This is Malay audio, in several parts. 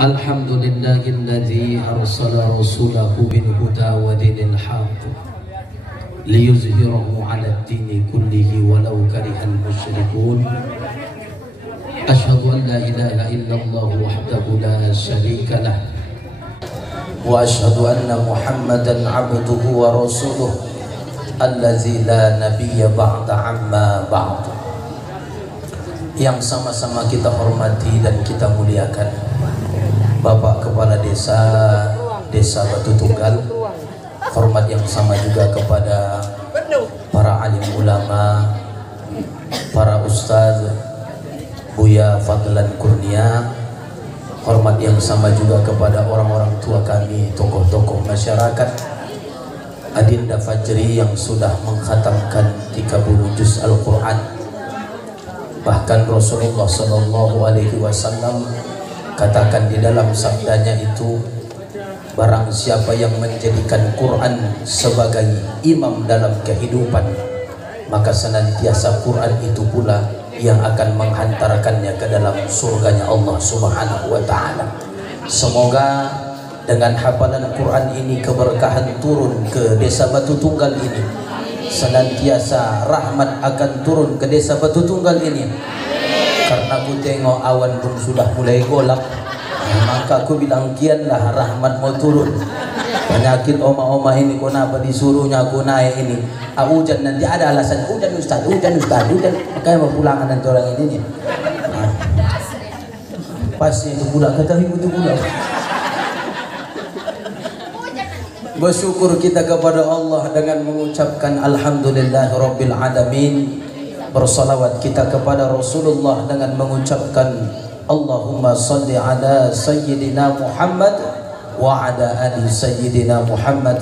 Alhamdulillahilladzi arsala rasulahu bil huda wa dinil haq liyuzhirahu 'ala ad-dini kullihi walau karihal musyrikun. Asyhadu an la ilaha illallah wahdahu la syarika lah wa asyhadu anna Muhammadan 'abduhu wa rasuluh allazi la nabiyya ba'da amma ba'd. Yang sama-sama kita hormati dan kita muliakan Bapak Kepala Desa Batu Tunggal, hormat yang sama juga kepada para alim ulama, para ustaz, Buya Fadlan Kurnia, hormat yang sama juga kepada orang-orang tua kami, tokoh-tokoh masyarakat, Adinda Fajri yang sudah mengkhatamkan 30 juz Al-Quran. Bahkan Rasulullah SAW katakan di dalam sabdanya itu, barang siapa yang menjadikan Quran sebagai imam dalam kehidupan, maka senantiasa Quran itu pula yang akan menghantarkannya ke dalam surganya Allah Subhanahu wa ta'ala. Semoga dengan hafalan Quran ini keberkahan turun ke Desa Batu Tunggal ini, senantiasa rahmat akan turun ke Desa Batu Tunggal ini. Karena aku tengok awan pun sudah mulai golak, maka aku bilang kianlah rahmat mau turun. Penyakit oma-oma ini kenapa disuruhnya aku naik ini? Hujan nanti ada alasan, hujan ustaz, hujan. Makanya mau pulangan nanti orang ini nih. Pasti itu pula kata ibu itu pula. Bersyukur kita kepada Allah dengan mengucapkan alhamdulillahirabbil alamin. Bersalawat kita kepada Rasulullah dengan mengucapkan Allahumma salli ala Sayyidina Muhammad wa ala ali Sayyidina Muhammad.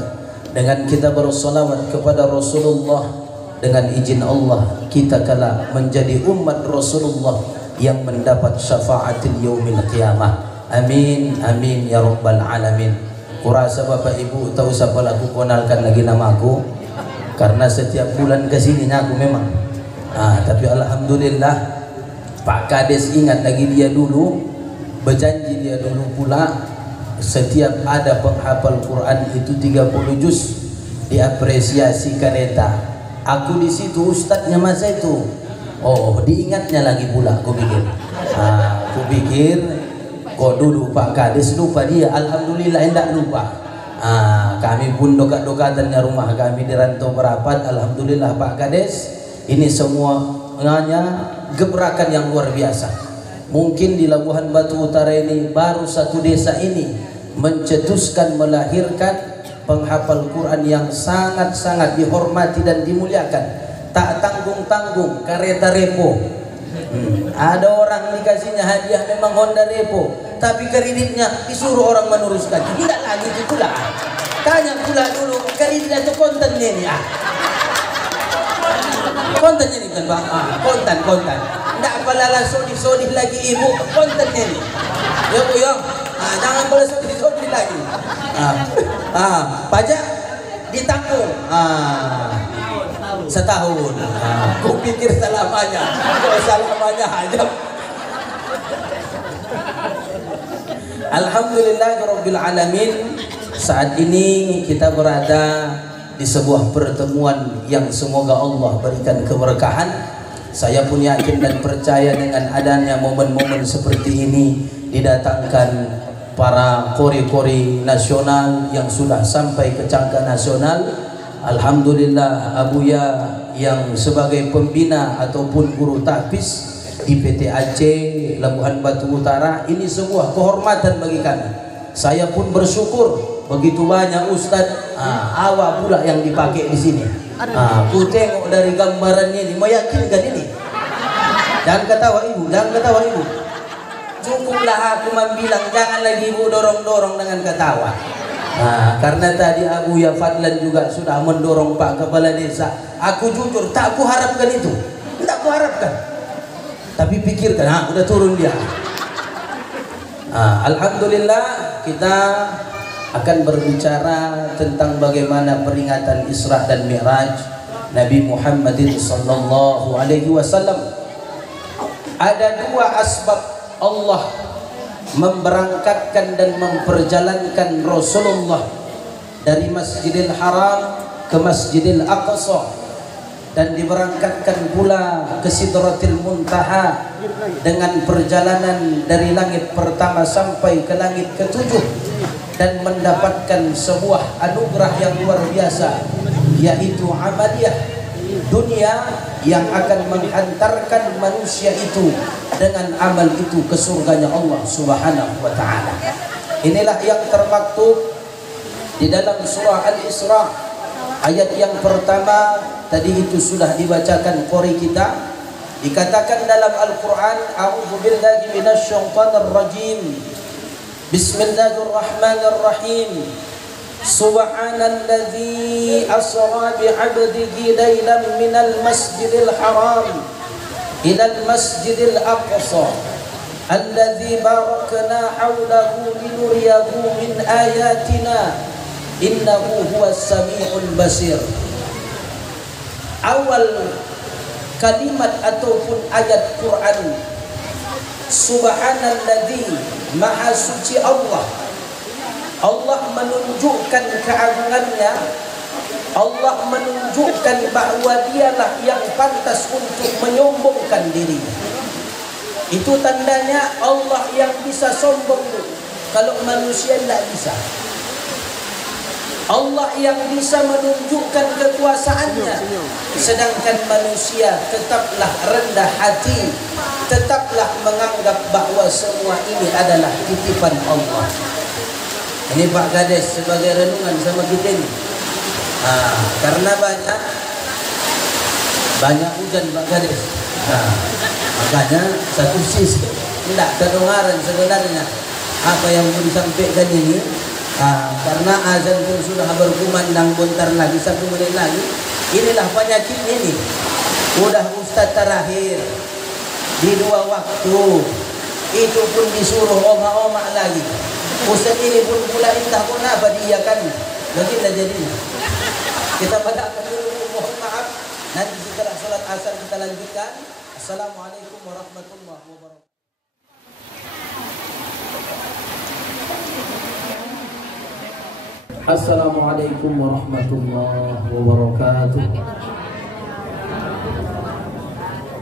Dengan kita bersalawat kepada Rasulullah, dengan izin Allah kita kala menjadi umat Rasulullah yang mendapat syafaatil yaumil qiyamah. Amin amin ya rabbal alamin. Kurasa Bapak Ibu tahu siapa aku kenalkan lagi namaku, karena setiap bulan kesininya aku memang. Tapi alhamdulillah Pak Kades ingat lagi dia dulu, berjanji dia dulu pula setiap ada penghafal Quran itu 30 juz diapresiasi kereta. Aku di situ ustadznya masa itu. Oh, diingatnya lagi pula aku pikir. Aku pikir kok dulu Pak Kades lupa dia. Alhamdulillah tidak lupa. Kami pun dokat-dokatannya rumah kami di Rantau Perapat. Alhamdulillah Pak Kades, ini semuanya gebrakan yang luar biasa. Mungkin di Labuhan Batu Utara ini baru satu desa ini mencetuskan melahirkan penghafal Quran yang sangat-sangat dihormati dan dimuliakan. Tak tanggung-tanggung, kereta repo. Ada orang dikasihnya hadiah memang Honda repo, tapi kreditnya disuruh orang meneruskan. Tidak lagi itu pula. Tanya pula dulu kreditnya itu kontennya ini. Kontennya nih kan bang, konten. Nggak apalah sodih lagi ibu, kontennya nih. Ya bu ya, jangan boleh sodih lagi. Pajak ditanggung. Setahun. Aku pikir selamanya. Kok selamanya aja. Alhamdulillahirabbil alamin. Saat ini kita berada di sebuah pertemuan yang semoga Allah berikan keberkahan. Saya pun yakin dan percaya dengan adanya momen-momen seperti ini didatangkan para kori-kori nasional yang sudah sampai ke cangkah nasional. Alhamdulillah Abuya yang sebagai pembina ataupun guru tahfiz di PT Aceh Labuhan Batu Utara, ini sebuah kehormatan bagi kami. Saya pun bersyukur begitu banyak ustadz awak pula yang dipakai di sini. Aku tengok dari gambarannya ini, meyakinkan ini. Jangan ketawa ibu, cukuplah aku membilang, jangan lagi ibu dorong-dorong dengan ketawa. Karena tadi Buya Fadlan juga sudah mendorong Pak Kepala Desa. Aku jujur tak aku harapkan itu, tidak aku harapkan. Tapi pikirkan, udah turun dia. Alhamdulillah kita akan berbicara tentang bagaimana peringatan Isra dan Mi'raj Nabi Muhammad sallallahu alaihi wasallam. Ada dua asbab Allah memberangkatkan dan memperjalankan Rasulullah dari Masjidil Haram ke Masjidil Aqsa, dan diberangkatkan pula ke Sidratil Muntaha dengan perjalanan dari langit pertama sampai ke langit ketujuh, dan mendapatkan sebuah anugerah yang luar biasa, yaitu amaliyah dunia yang akan menghantarkan manusia itu dengan amal itu ke surganya Allah Subhanahu wa ta'ala. Inilah yang termaktub di dalam surah Al-Isra ayat yang pertama. Tadi itu sudah dibacakan qori kita. Dikatakan dalam Al-Quran, a'udzu billahi minasyaitonir rajim, bismillahirrahmanirrahim, subhanalladzi asra bi'abdihi lailan minal masjidil haram ilal masjidil aqsa alladzi barakna hawlahu linuriyahu min ayatina innahu huwas samiul basir. Awal kalimat ataupun ayat Quran, subhanalladzi, maha suci Allah. Allah menunjukkan keagungannya, Allah menunjukkan bahwa dialah yang pantas untuk menyombongkan dirinya. Itu tandanya Allah yang bisa sombong kalau manusia tidak bisa. Allah yang bisa menunjukkan kekuasaannya, sedangkan manusia tetaplah rendah hati, tetaplah menganggap bahwa semua ini adalah titipan Allah. Ini Pak Kades sebagai renungan sama kita ini. Karena banyak hujan Pak Kades. Makanya satu sisi tidak kedengaran sebenarnya apa yang mau disampaikan ini. Karena azan pun sudah berkumandang, bentar lagi 1 menit lagi. Inilah penyakit ini. Udah Ustaz terakhir di 2 waktu, itu pun disuruh omak-omak lagi. Ustaz ini pun pula entah pun apa dia kan. Beginilah jadinya. Kita bacakan dulu, mohon maaf. Nanti setelah sholat asar kita lanjutkan. Assalamualaikum warahmatullahi wabarakatuh. Assalamualaikum warahmatullahi wabarakatuh.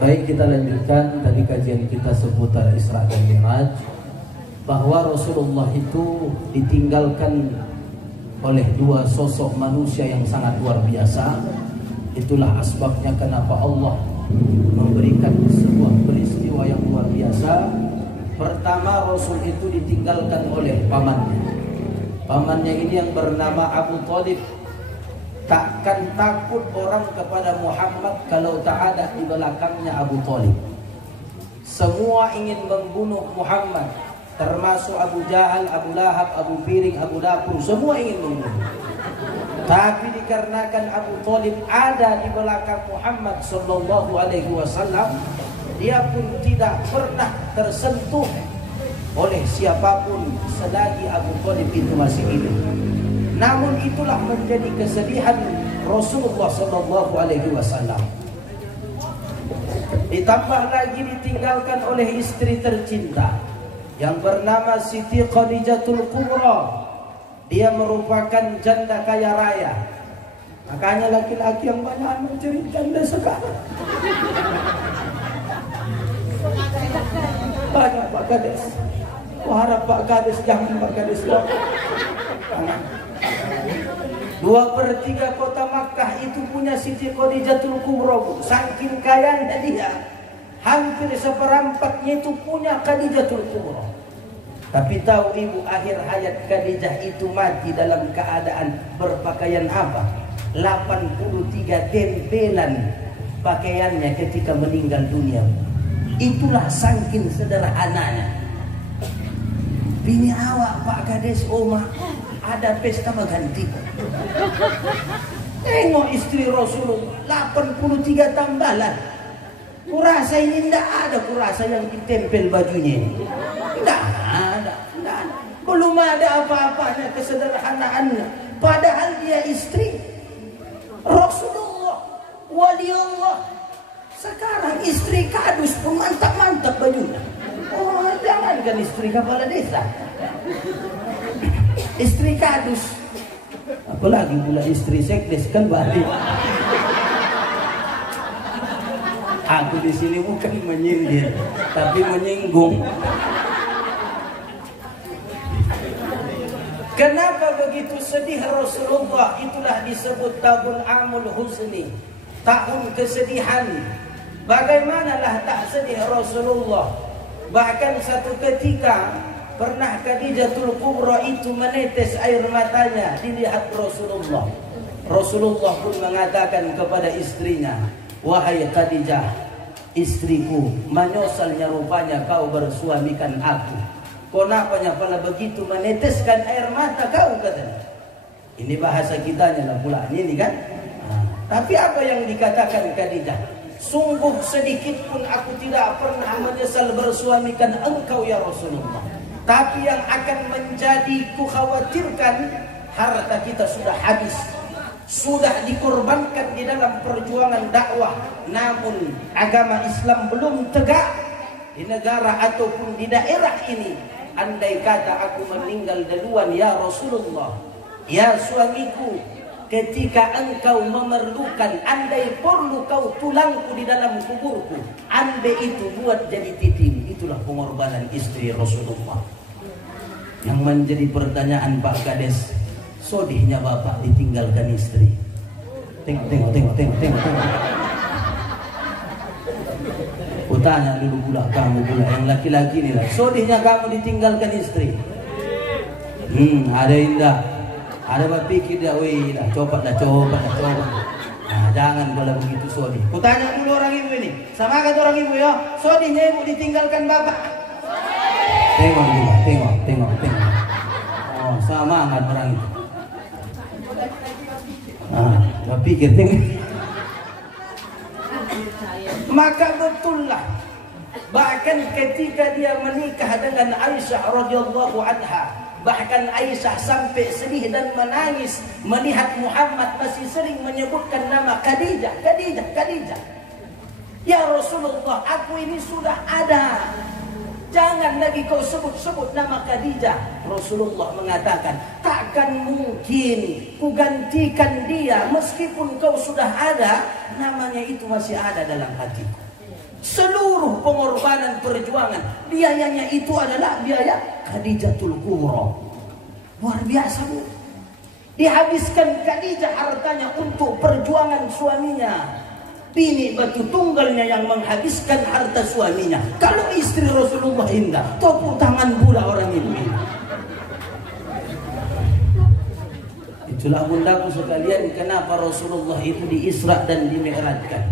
Baik, kita lanjutkan tadi kajian kita seputar Isra dan Mi'raj, bahwa Rasulullah itu ditinggalkan oleh 2 sosok manusia yang sangat luar biasa. Itulah asbabnya kenapa Allah memberikan sebuah peristiwa yang luar biasa. Pertama, Rasul itu ditinggalkan oleh pamannya. Pamannya ini yang bernama Abu Thalib. Takkan takut orang kepada Muhammad kalau tak ada di belakangnya Abu Thalib. Semua ingin membunuh Muhammad, termasuk Abu Jahal, Abu Lahab, Abu Piring, Abu Dapur, semua ingin membunuh. Tapi dikarenakan Abu Thalib ada di belakang Muhammad sallallahu alaihi wasallam, dia pun tidak pernah tersentuh oleh siapapun selagi Abu Thalib itu masih hidup. Namun itulah menjadi kesedihan Rasulullah sallallahu alaihi wasallam. Ditambah lagi ditinggalkan oleh istri tercinta yang bernama Siti Khadijatul Kubra. Dia merupakan janda kaya raya. Makanya laki-laki yang banyak mencari janda sekarang. Banyak Pak Kades. Harap Pak Kades jangan Pak Kades. 2/3 kota Makkah itu punya Siti Khadijatul Kubra. Saking kayanya dia, hampir 1/4-nya itu punya Khadijatul Kubra. Tapi tahu ibu, akhir hayat Khadijah itu mati dalam keadaan berpakaian apa? 83 tempelan pakaiannya ketika meninggal dunia. Itulah saking sederhananya. Bini awak Pak Kades, Oma, ada pesta berganti. Tengok istri Rasulullah 83 tambalan. Kurasa ini tidak ada kurasa yang ditempel bajunya ini. Tidak ada. Belum ada apa-apanya, kesederhanaannya. Padahal dia istri Rasulullah, wali Allah. Sekarang istri kadus pun mantap-mantap bajunya. Oh, jangankan istri kepala desa, istri kadus, apalagi pula istri sekdes kan balik. Aku di sini bukan menyindir, tapi menyinggung. Kenapa begitu sedih Rasulullah? Itulah disebut tahun amul huzni, tahun kesedihan. Bagaimanalah tak sedih Rasulullah? Bahkan satu ketika pernah Khadijatul Kubra itu menetes air matanya dilihat Rasulullah. Rasulullah pun mengatakan kepada istrinya, wahai Khadijah, istriku, manyosalnya rupanya kau bersuamikan aku. Kenapanya pala begitu meneteskan air mata kau, katanya. Ini bahasa kitanya lah pula ini kan. Tapi apa yang dikatakan Khadijah? Sungguh sedikit pun aku tidak pernah menyesal bersuamikan engkau ya Rasulullah. Tapi yang akan menjadi kukhawatirkan, harta kita sudah habis, sudah dikorbankan di dalam perjuangan dakwah, namun agama Islam belum tegak di negara ataupun di daerah ini. Andai kata aku meninggal duluan ya Rasulullah, ya suamiku, ketika engkau memerlukan, andai perlu kau tulangku di dalam kuburku, andai itu buat jadi titim. Itulah pengorbanan istri Rasulullah. Yang menjadi pertanyaan Pak Kades, sodihnya bapak ditinggalkan istri. Tengok. Kutanya dulu pula kamu pula yang laki-laki nih lah, sodihnya kamu ditinggalkan istri. Ada indah, ada berpikir dah, wih dah coba. Nah, jangan kalau begitu sodih. Kutanya dulu orang ibu ini, sama kata orang ibu ya, sodihnya ibu ditinggalkan bapak. Tengok. Oh, sama kan orang itu. Berpikir tengok. Maka betullah, bahkan ketika dia menikah dengan Aisyah radhiyallahu anha, bahkan Aisyah sampai sedih dan menangis melihat Muhammad masih sering menyebutkan nama Khadijah. Ya Rasulullah, aku ini sudah ada, jangan lagi kau sebut-sebut nama Khadijah. Rasulullah mengatakan, takkan mungkin ku gantikan dia meskipun kau sudah ada, namanya itu masih ada dalam hatiku. Seluruh pengorbanan perjuangan, biayanya itu adalah biaya Khadijatul Kubra. Luar biasa, Bu. Dihabiskan Khadijah hartanya untuk perjuangan suaminya. Bini batu tunggalnya yang menghabiskan harta suaminya. Kalau istri Rasulullah indah, tepuk tangan pula orang ini. Itulah bundaku sekalian, kenapa Rasulullah itu diisra dan dimi'rajkan.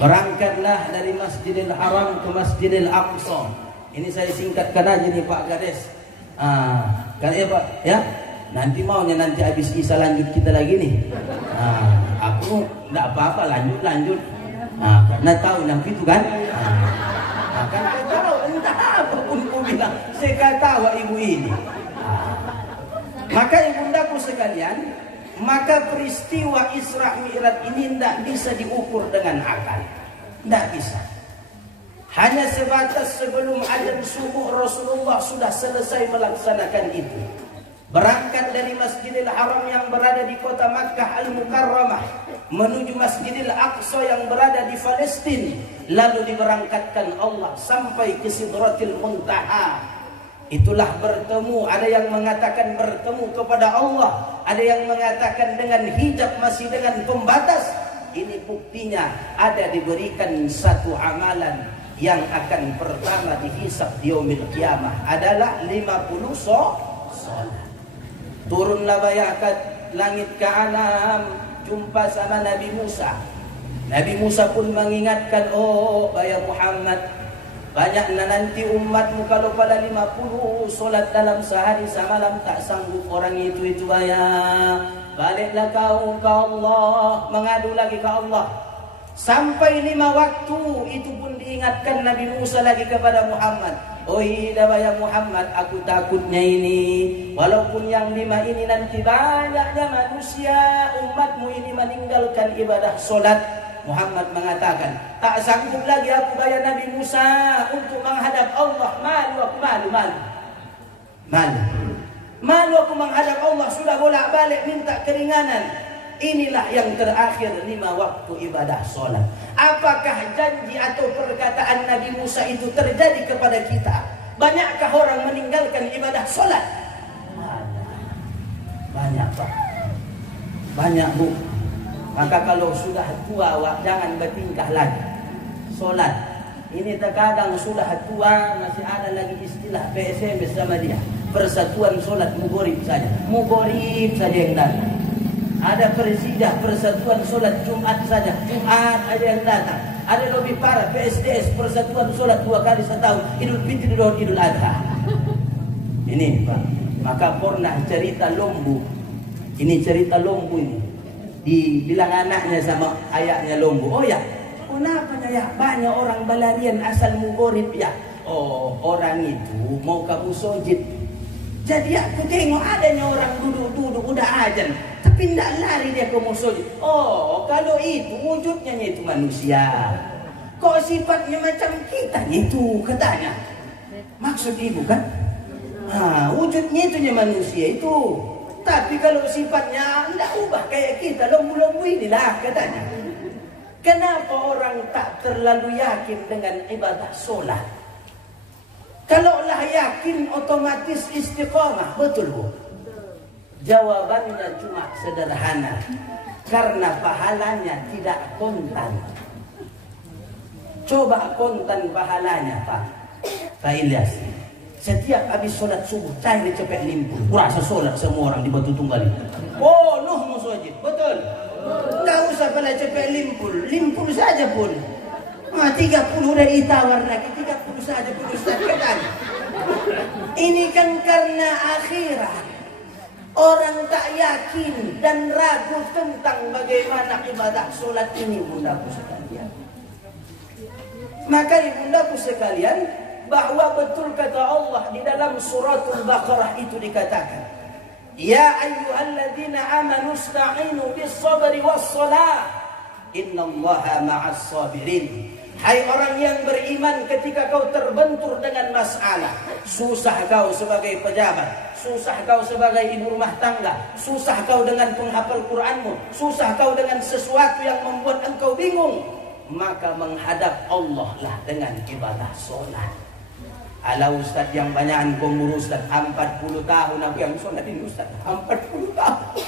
Berangkatlah dari Masjidil Haram ke Masjidil Aqsa. Ini saya singkatkan aja nih Pak Kades. Kan ya Pak, ya. Nanti maunya nanti habis Isya lanjut kita lagi nih. Aku enggak apa-apa, lanjut. Karena tahu yang itu kan. Kan saya tahu entah apapun ku bilang, saya kata ibu ini. Maka ibundaku sekalian, maka peristiwa Isra Mi'raj ini tidak bisa diukur dengan akal, tidak bisa. Hanya sebatas sebelum azan subuh Rasulullah sudah selesai melaksanakan itu. Berangkat dari Masjidil Haram yang berada di kota Makkah Al-Mukarramah menuju Masjidil Aqsa yang berada di Palestina, lalu diberangkatkan Allah sampai ke Sidratil Muntaha. Itulah bertemu, ada yang mengatakan bertemu kepada Allah, ada yang mengatakan dengan hijab masih dengan pembatas. Ini buktinya ada diberikan satu amalan yang akan pertama dihisab di yaumil kiamah adalah 50 salat. Turunlah bayakat langit ke alam, jumpa sama Nabi Musa. Nabi Musa pun mengingatkan, oh bayar Muhammad, banyaknya nanti umatmu kalau pada 50 solat dalam sehari semalam tak sanggup orang itu bayar. Baliklah kau ke Allah, mengadu lagi ke Allah. Sampai 5 waktu itu pun diingatkan Nabi Musa lagi kepada Muhammad. Oh iya ya Muhammad, aku takutnya ini, walaupun yang 5 ini nanti banyaknya manusia, umatmu ini meninggalkan ibadah solat. Muhammad mengatakan, tak sanggup lagi aku bayar Nabi Musa untuk menghadap Allah. Malu aku menghadap Allah, sudah bolak-balik minta keringanan. Inilah yang terakhir 5 waktu ibadah solat. Apakah janji atau perkataan Nabi Musa itu terjadi kepada kita? Banyakkah orang meninggalkan ibadah solat? Banyak Pak. Banyak Bu. Maka kalau sudah tua jangan bertingkah lagi. Solat. Ini terkadang sudah tua masih ada lagi istilah PSM sama dia. Persatuan solat mugorib saja. Mugorib saja yang datang. Ada Persidah, Persatuan Solat Jumat saja. Jumat ada yang datang. Ada lebih parah, PSDS, Persatuan Solat 2 kali setahun. Idul Fitri dan Idul Adha. Ini Pak. Maka pernah cerita Lombu. Ini cerita Lombu ini. Dibilang anaknya sama ayahnya Lombu. Oh ya, kenapa ya banyak orang balarian asal mugorib ya? Oh, orang itu mau kamu sojid. Jadi aku tengok adanya orang duduk-duduk udah ajan. Tapi tidak lari dia ke musuh. Oh, kalau itu wujudnya itu manusia. Kok sifatnya macam kita itu katanya. Maksud ibu kan? Wujudnya itunya manusia itu. Tapi kalau sifatnya tidak ubah kayak kita, lombu-lombu inilah katanya. Kenapa orang tak terlalu yakin dengan ibadah solat? Kalaulah yakin otomatis istiqamah, betul Bu? Jawabannya cuma sederhana. Karena pahalanya tidak kontan. Coba kontan pahalanya Pak Ilyas. Setiap habis sholat subuh saya cepet limpul. Kurasa sholat semua orang di Batu Tunggal. Oh, Nuh musajid, betul. Tidak usah pada cepet limpul. Limpul saja pun. 30 dari tawar lagi, 30 saja pun Ustaz katanya. Ini kan karena akhirat. Orang tak yakin dan ragu tentang bagaimana ibadah solat ini, bundaku sekalian. Maka bundaku sekalian, bahwa betul kata Allah di dalam suratul Baqarah itu dikatakan, ya ayyuhalladzina amanu ista'inu bis sabri was salah innallaha ma'as sabirin. Hai orang yang beriman, ketika kau terbentur dengan masalah, susah kau sebagai pejabat, susah kau sebagai ibu rumah tangga, susah kau dengan penghafal Qur'anmu, susah kau dengan sesuatu yang membuat engkau bingung, maka menghadap Allah lah dengan ibadah solat. Ala Ustaz yang banyak ngomong Ustaz 40 tahun aku yang solat ini Ustaz 40 tahun,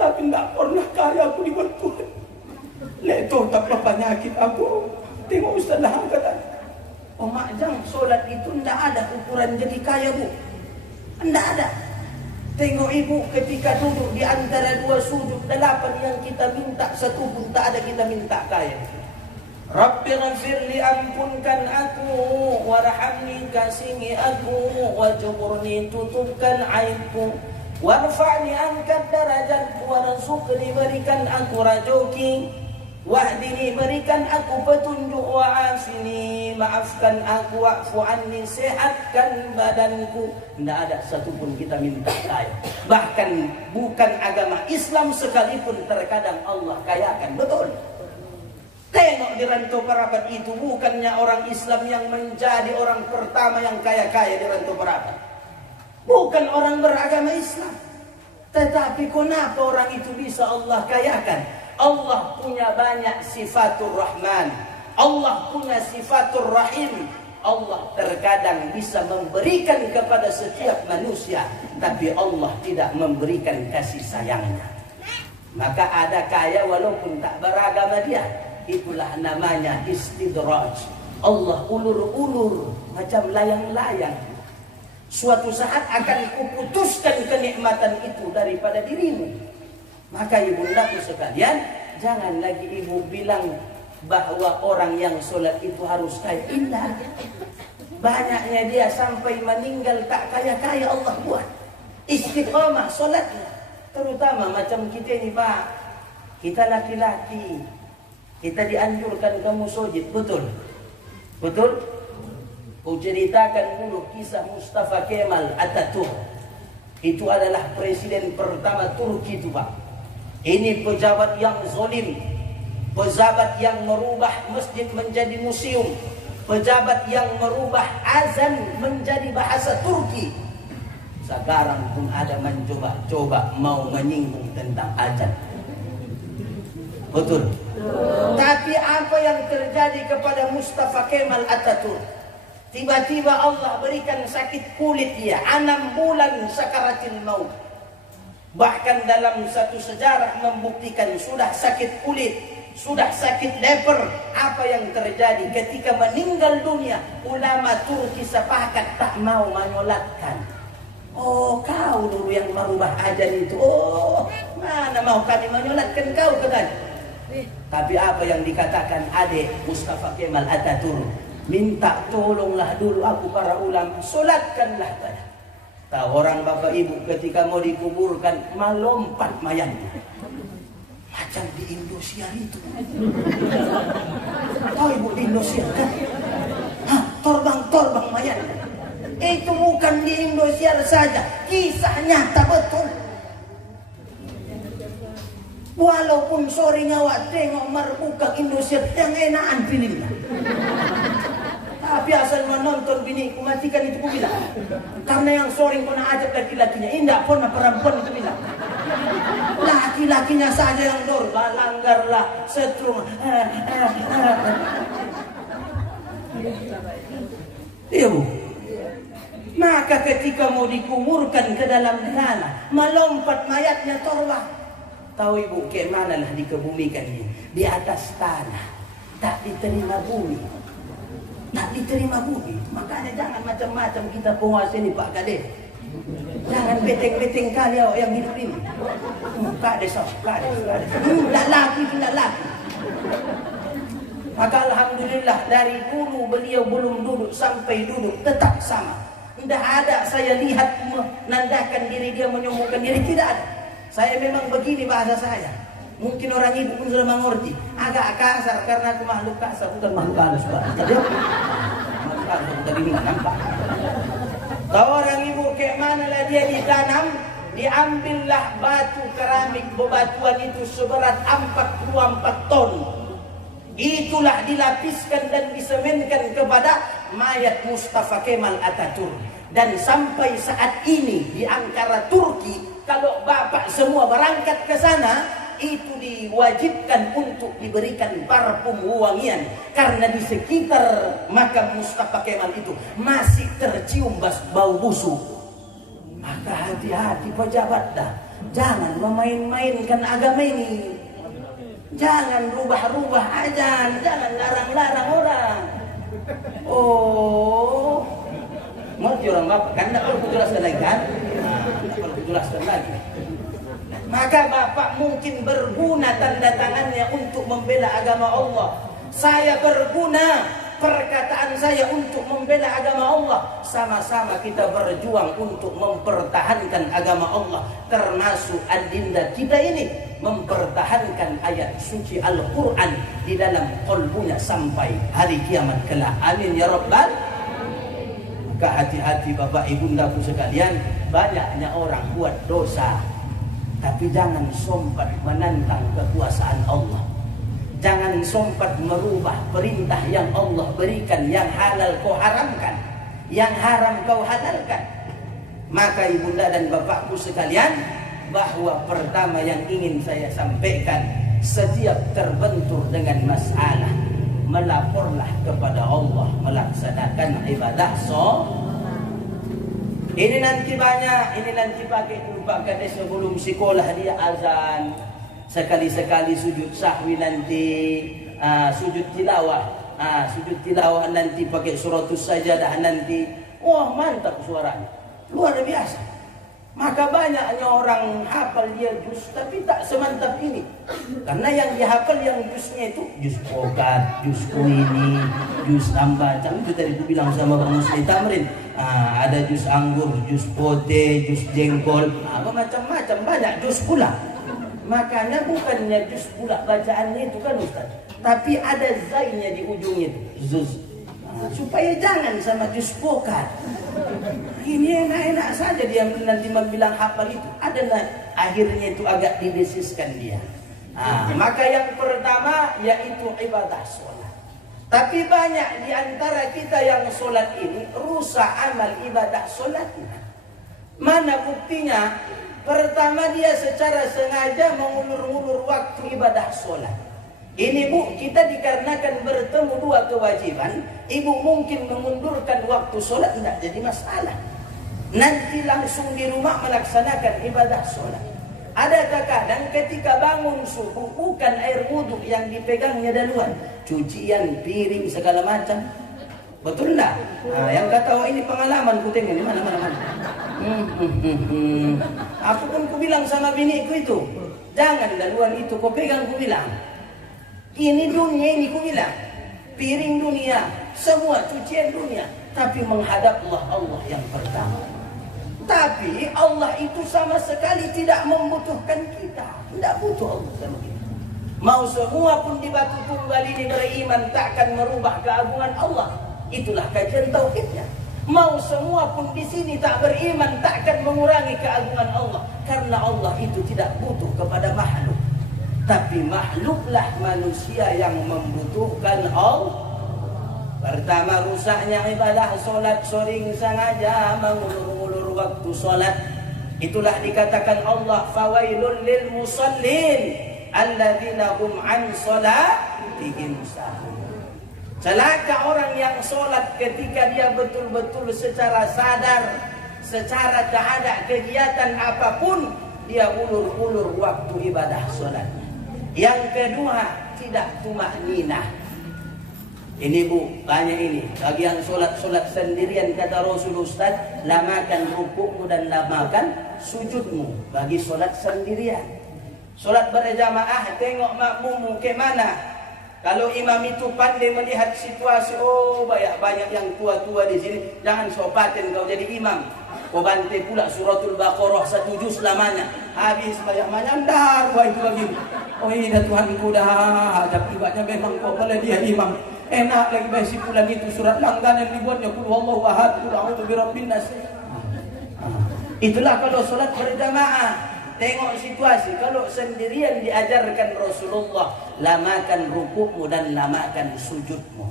tapi tidak pernah kaya aku dibantuan. Leto tak penyakit aku. Tengok Ustaz lah kata. Oh makjang solat itu tidak ada ukuran jadi kaya Bu. Tidak ada. Tengok ibu ketika duduk di antara 2 sujud 8 yang kita minta, 1 pun tak ada kita minta kaya. Rabbi ghafirli, ampunkan aku, warhamni, kasihi aku, wajburni, tutupkan aibku, warfa'ni, angkat derajatku, warzuqni, berikan aku rezeki, wahdini, berikan aku petunjuk, wa'afini, maafkan aku, wa'fu anni, sehatkan badanku. Tidak ada satupun kita minta kaya. Bahkan bukan agama Islam sekalipun terkadang Allah kayakan, betul. Tengok di Rantau Parapat itu, bukannya orang Islam yang menjadi orang pertama yang kaya-kaya di Rantau Parapat. Bukan orang beragama Islam. Tetapi kenapa orang itu bisa Allah kayakan? Allah punya banyak sifatur Rahman. Allah punya sifatur Rahim. Allah terkadang bisa memberikan kepada setiap manusia, tapi Allah tidak memberikan kasih sayangnya. Maka ada kaya walaupun tak beragama dia. Itulah namanya istidraj. Allah ulur-ulur macam layang-layang. Suatu saat akan kuputuskan kenikmatan itu daripada dirimu. Maka ibundaku sekalian, jangan lagi ibu bilang bahwa orang yang sholat itu harus kaya. Indah. Banyaknya dia sampai meninggal tak kaya-kaya Allah buat. Istiqamah sholatnya. Terutama macam kita ini Pak. Kita laki-laki. Kita dianjurkan kamu sujud, betul? Betul? Ku ceritakan dulu kisah Mustafa Kemal Atatürk. Itu adalah presiden pertama Turki itu Pak. Ini pejabat yang zalim. pejabat yang merubah masjid menjadi museum, pejabat yang merubah azan menjadi bahasa Turki. Sekarang pun ada mencoba-coba mau menyinggung tentang azan. Betul. Tapi apa yang terjadi kepada Mustafa Kemal Atatürk? Tiba-tiba Allah berikan sakit kulit dia, 6 bulan sakaratil maut. Bahkan dalam satu sejarah membuktikan sudah sakit kulit, sudah sakit leper. Apa yang terjadi ketika meninggal dunia? Ulama Turki sepakat tak mau menyolatkan. Oh, kau dulu yang merubah azan itu. Oh, mana mau kami menyolatkan kau katanya. Tapi apa yang dikatakan adik Mustafa Kemal Atatürk? Minta tolonglah dulu aku para ulama, solatkanlah saya. Tahu orang bapak ibu ketika mau dikuburkan melompat mayatnya. Macam di Indosiar itu. Tahu ibu di Indosiar kan? Hah, torbang mayatnya. Itu bukan di Indosiar saja, kisah nyata betul. Walaupun sore ngawat tengok marbuka Indosiar yang enakan filmnya. Tapi asal menonton biniku matikan itu ku bilang. Karena yang sore kena ajak laki-lakinya, indah pun perempuan itu bilang. Laki-lakinya saja yang langgarlah setrum. Iya bu. Maka ketika mau dikuburkan ke dalam tanah, melompat mayatnya torbang. Tahu ibu kemana lah dikebumikan ini? Di atas tanah, tak diterima bumi. Tak diterima bumi. Makanya jangan macam-macam kita penguasa ini Pak Kades. Jangan beteng-beteng kali yang hidup ini. Kades. Tidak laki. Maka alhamdulillah dari dulu beliau belum duduk sampai duduk tetap sama. Tidak ada saya lihat menandakan diri dia menyombongkan diri, tidak ada. Saya memang begini bahasa saya. Mungkin orang ibu pun sudah mengerti. Agak kasar karena aku makhluk kasar, bukan makhluk halus Pak. Makhluk halus bukan ini nampak. Tahu orang ibu kayak mana lah dia ditanam, diambillah batu keramik bebatuan itu seberat 44 ton. Itulah dilapiskan dan disemenkan kepada mayat Mustafa Kemal Atatürk. Dan sampai saat ini di Ankara Turki, kalau bapak semua berangkat ke sana, itu diwajibkan untuk diberikan parfum wangian. Karena di sekitar makam Mustafa Kemal itu masih tercium bau busuk. Maka hati-hati pejabat dah. Jangan memain-mainkan agama ini. Jangan rubah-rubah azan, jangan larang-larang orang. Oh, ngerti orang bapak kan? Tidak perlu jelaskan lagi kan? Tidak perlu jelaskan lagi. Maka bapak mungkin berguna tanda tangannya untuk membela agama Allah. Saya berguna perkataan saya untuk membela agama Allah. Sama-sama kita berjuang untuk mempertahankan agama Allah. Termasuk adinda kita ini mempertahankan ayat suci Al-Quran di dalam qalbunya sampai hari kiamat kelak. Amin ya Rabbal. Maka hati-hati bapak ibundaku sekalian. Banyaknya orang buat dosa, tapi jangan sompat menantang kekuasaan Allah. Jangan sompat merubah perintah yang Allah berikan. Yang halal kau haramkan, yang haram kau halalkan. Maka ibunda dan bapakku sekalian, bahwa pertama yang ingin saya sampaikan, setiap terbentur dengan masalah, melaporlah kepada Allah, melaksanakan ibadah ini nanti banyak, ini nanti pakai dulu Pak Kades sebelum sekolah dia azan. Sekali-sekali sujud sahwi nanti, sujud tilawah. Sujud tilawah nanti pakai suratus sajadah nanti. Wah, mantap suaranya. Luar biasa. Maka banyaknya orang hafal dia juz, tapi tak semantap ini. Karena yang dihafal yang juznya itu juz pokat, juz kuini, juz ambacang. Itu tadi aku bilang sama Bang Muslim Tamrin. Ada juz anggur, juz pote, juz jengkol, macam-macam, banyak juz pula. Makanya bukannya juz pula bacaannya itu kan Ustaz, tapi ada zainya di ujungnya itu, zuz. Supaya jangan sama juz pokat. Ini enak-enak saja dia nanti bilang hafal itu. Adalah akhirnya itu agak didesiskan dia. Maka yang pertama yaitu ibadah sholat. Tapi banyak di antara kita yang sholat ini rusak amal ibadah sholatnya. Mana buktinya? Pertama, dia secara sengaja mengulur-ulur waktu ibadah sholat. Ini bu, kita dikarenakan bertemu dua kewajiban, ibu mungkin mengundurkan waktu sholat, tidak jadi masalah. Nanti langsung di rumah melaksanakan ibadah sholat. Ada kadang ketika bangun subuh, bukan air wudhu yang dipegangnya duluan, cucian, piring, segala macam. Betul enggak? Yang kata, oh ini pengalaman ku tengok, mana. Aku pun ku bilang sama biniku itu, jangan duluan itu kau pegang, ku bilang. Ini dunia, ini ku bilang. Piring dunia, semua cucian dunia. Tapi menghadaplah Allah yang pertama. Tapi Allah itu sama sekali tidak membutuhkan kita. Tidak butuh Allah sama kita. Mau semua pun di batu tunggal ini beriman, takkan merubah keagungan Allah. Itulah kajian tauhidnya. Mau semua pun di sini tak beriman, takkan mengurangi keagungan Allah. Karena Allah itu tidak butuh kepada makhluk. Tapi makhluklah manusia yang membutuhkan Allah. Pertama, rusaknya ibadah solat, sering sengaja mengulur-ulur waktu solat. Itulah dikatakan Allah, fawailul lil musallin alladzina hum an salatihim sahun. Celaka orang yang solat ketika dia betul-betul secara sadar, secara tak ada kegiatan apapun, dia ulur-ulur waktu ibadah solatnya. Yang kedua, tidak tumakninah. Ini bu, tanya ini. Bagi yang solat sendirian, kata Rasul Ustaz, lamakan rukukmu dan lamakan sujudmu. Bagi solat sendirian. Solat berjamaah, tengok makmummu ke mana. Kalau imam itu pandai melihat situasi, oh banyak yang tua-tua di sini, jangan sopatin kau jadi imam. Kau bantai pula suratul Baqarah 1 juz lamanya. Habis banyak menyandar, wah itu lagi. Oh iya Tuhanku dah, tapi ibadah memang kau boleh dia imam. Enak lagi bahasa pulang itu surat langganan dibuatnya qul huwallahu ahad, qul a'udzu birabbin nas. Itulah kalau salat berjamaah. Tengok situasi. Kalau sendirian diajarkan Rasulullah, lamakan rukukmu dan lamakan sujudmu.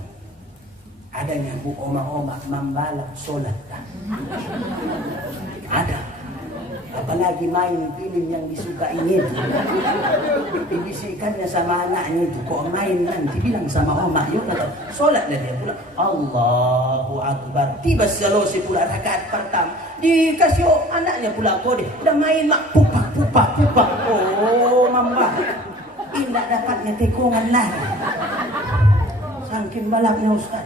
Adanya bu oma-oma membalap solat. Ada. Apalagi main film yang disukainya itu. Dibisikannya sama anaknya itu. Kok main nanti bilang sama oma, yuk kata solat dan dia pula Allahu Akbar. Tiba selesai pula rakaat pertama. Dikasih anaknya pula kode. Udah main mak pupak. Oh mamba. Indah dapatnya tekungan lah. Sangkin balapnya Ustaz.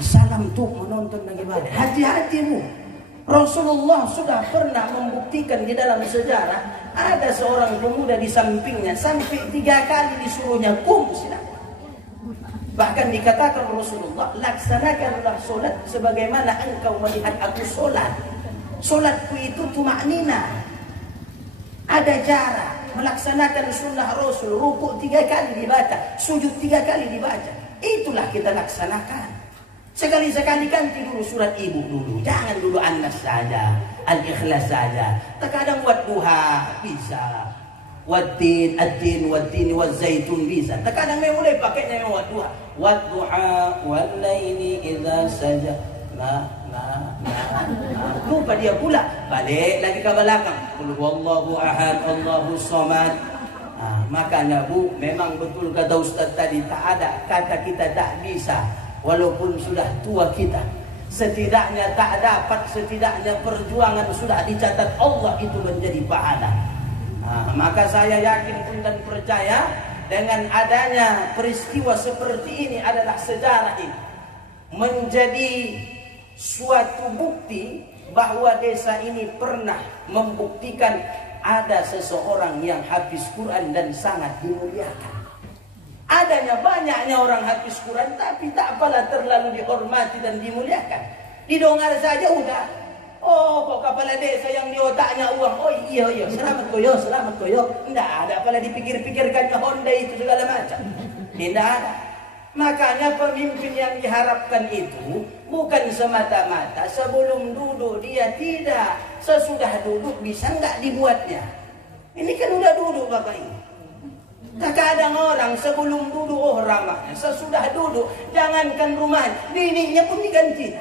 Salam tuh menonton lagi balik. Hati-hatimu. Rasulullah sudah pernah membuktikan di dalam sejarah, ada seorang pemuda di sampingnya sampai 3 kali disuruhnya silakan. Bahkan dikatakan Rasulullah, laksanakanlah solat sebagaimana engkau melihat aku solat. Solatku itu tumaknina. Ada cara melaksanakan sunnah Rasul, rukuk 3 kali dibaca, sujud 3 kali dibaca. Itulah kita laksanakan. Sekali-sekali ganti dulu surat ibu dulu. Jangan dulu An-Nas saja, Al-Ikhlas saja. Terkadang buat duha bisa. Waddin, ad-din, waddini, wazzaitun bisa. Terkadang mulai pakainya buat duha. Wadduha, wal-laili idza saja. Lupa dia pula. Balik lagi ke belakang. Qul huwallahu ahad, Allahus samad. Makanya bu, memang betul kata Ustaz tadi, tak ada kata kita tak bisa. Walaupun sudah tua kita, setidaknya tak dapat, setidaknya perjuangan sudah dicatat Allah itu menjadi pahala. Maka saya yakin pun dan percaya dengan adanya peristiwa seperti ini adalah sejarah ini menjadi suatu bukti bahwa desa ini pernah membuktikan ada seseorang yang hafiz Quran dan sangat dimuliakan. Adanya banyaknya orang hafiz Quran tapi tak apalah terlalu dihormati dan dimuliakan. Didengar saja udah. Oh, kok kepala desa yang di otaknya uang. Oh iya, selamat koyo. Tidak ada apalah dipikir-pikirkannya Honda itu segala macam. Tidak ada. Makanya pemimpin yang diharapkan itu bukan semata-mata sebelum duduk dia tidak. Sesudah duduk bisa enggak dibuatnya. Ini kan udah duduk Bapak ini. Terkadang orang sebelum duduk oh ramahnya, sesudah duduk jangankan rumah, bininya pun diganti.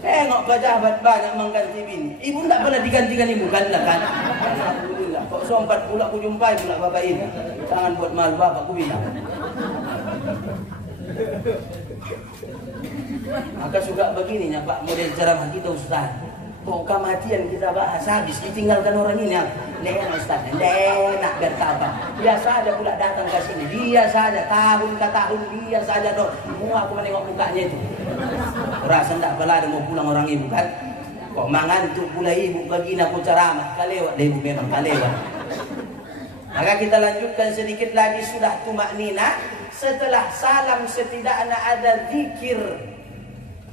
Tengok pejabat banyak mengganti bini. Ibu tak pernah digantikan ibu kan? Alhamdulillah. Kok sompat pula aku jumpai pula Bapak ini. Jangan buat malu Bapak aku bilang. Maka suka begininya Pak model ceramah kita Ustaz. Kok kematian kita bahas habis ditinggalkan orang ini. Nek Ustaz, nak bertabat. Dia saja pula datang ke sini. Dia saja tahun ke tahun dia saja dong. Aku menengok mukanya itu. Rasa tak pelada mau pulang orang ibu kan. Kok mengantuk pula ibu begini aku ceramah. Kalewat ibu memang kalewat. Maka kita lanjutkan sedikit lagi sudah tumaknina. Setelah salam setidaknya ada zikir,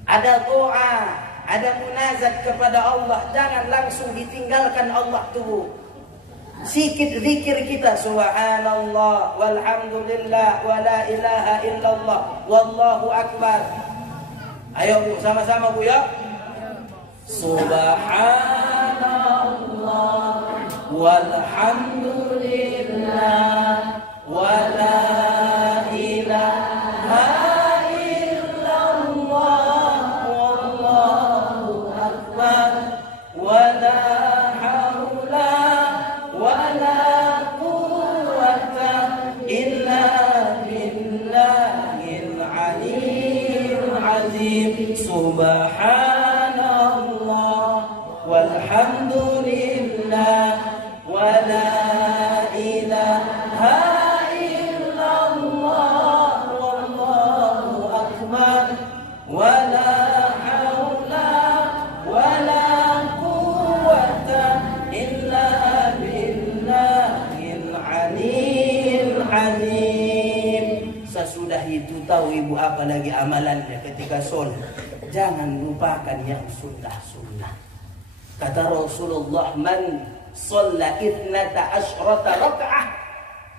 ada doa, ada munajat kepada Allah. Jangan langsung ditinggalkan Allah tuh. Sikit zikir kita subhanallah walhamdulillah wala ilaha illallah wallahu akbar. Ayo Bu, sama-sama Bu ya. Subhanallah walhamdulillah wala ilaha illallah wallahu akbar wala haula wala quwwata illa billahil aliyyil azim. Subhanallah walhamdulillah wala ilaha illallah wallahu akbar wala haula wala quwwata illa billahil aliyyil azim. Sesudah itu tahu ibu apa lagi amalannya ketika sholat. Jangan lupakan yang sunnah-sunnah. Kata Rasulullah, man shalla 12 raka'ah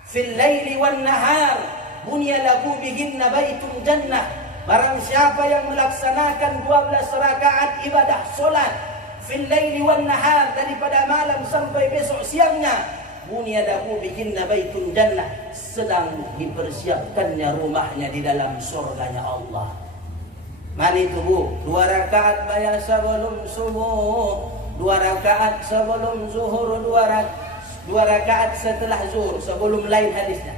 fil laili wan nahar bunya lahu bihinna baitun jannah. Barang siapa yang melaksanakan 12 rakaat ibadah solat fil laili wan nahar, daripada malam sampai besok siangnya, bunya lahu bihinna baitun jannah, sedang dipersiapkannya rumahnya di dalam surganya Allah. Mana itu Bu? 2 rakaat bayar sebelum subuh, 2 rakaat sebelum zuhur, 2 rakaat setelah zuhur, sebelum lain hadisnya,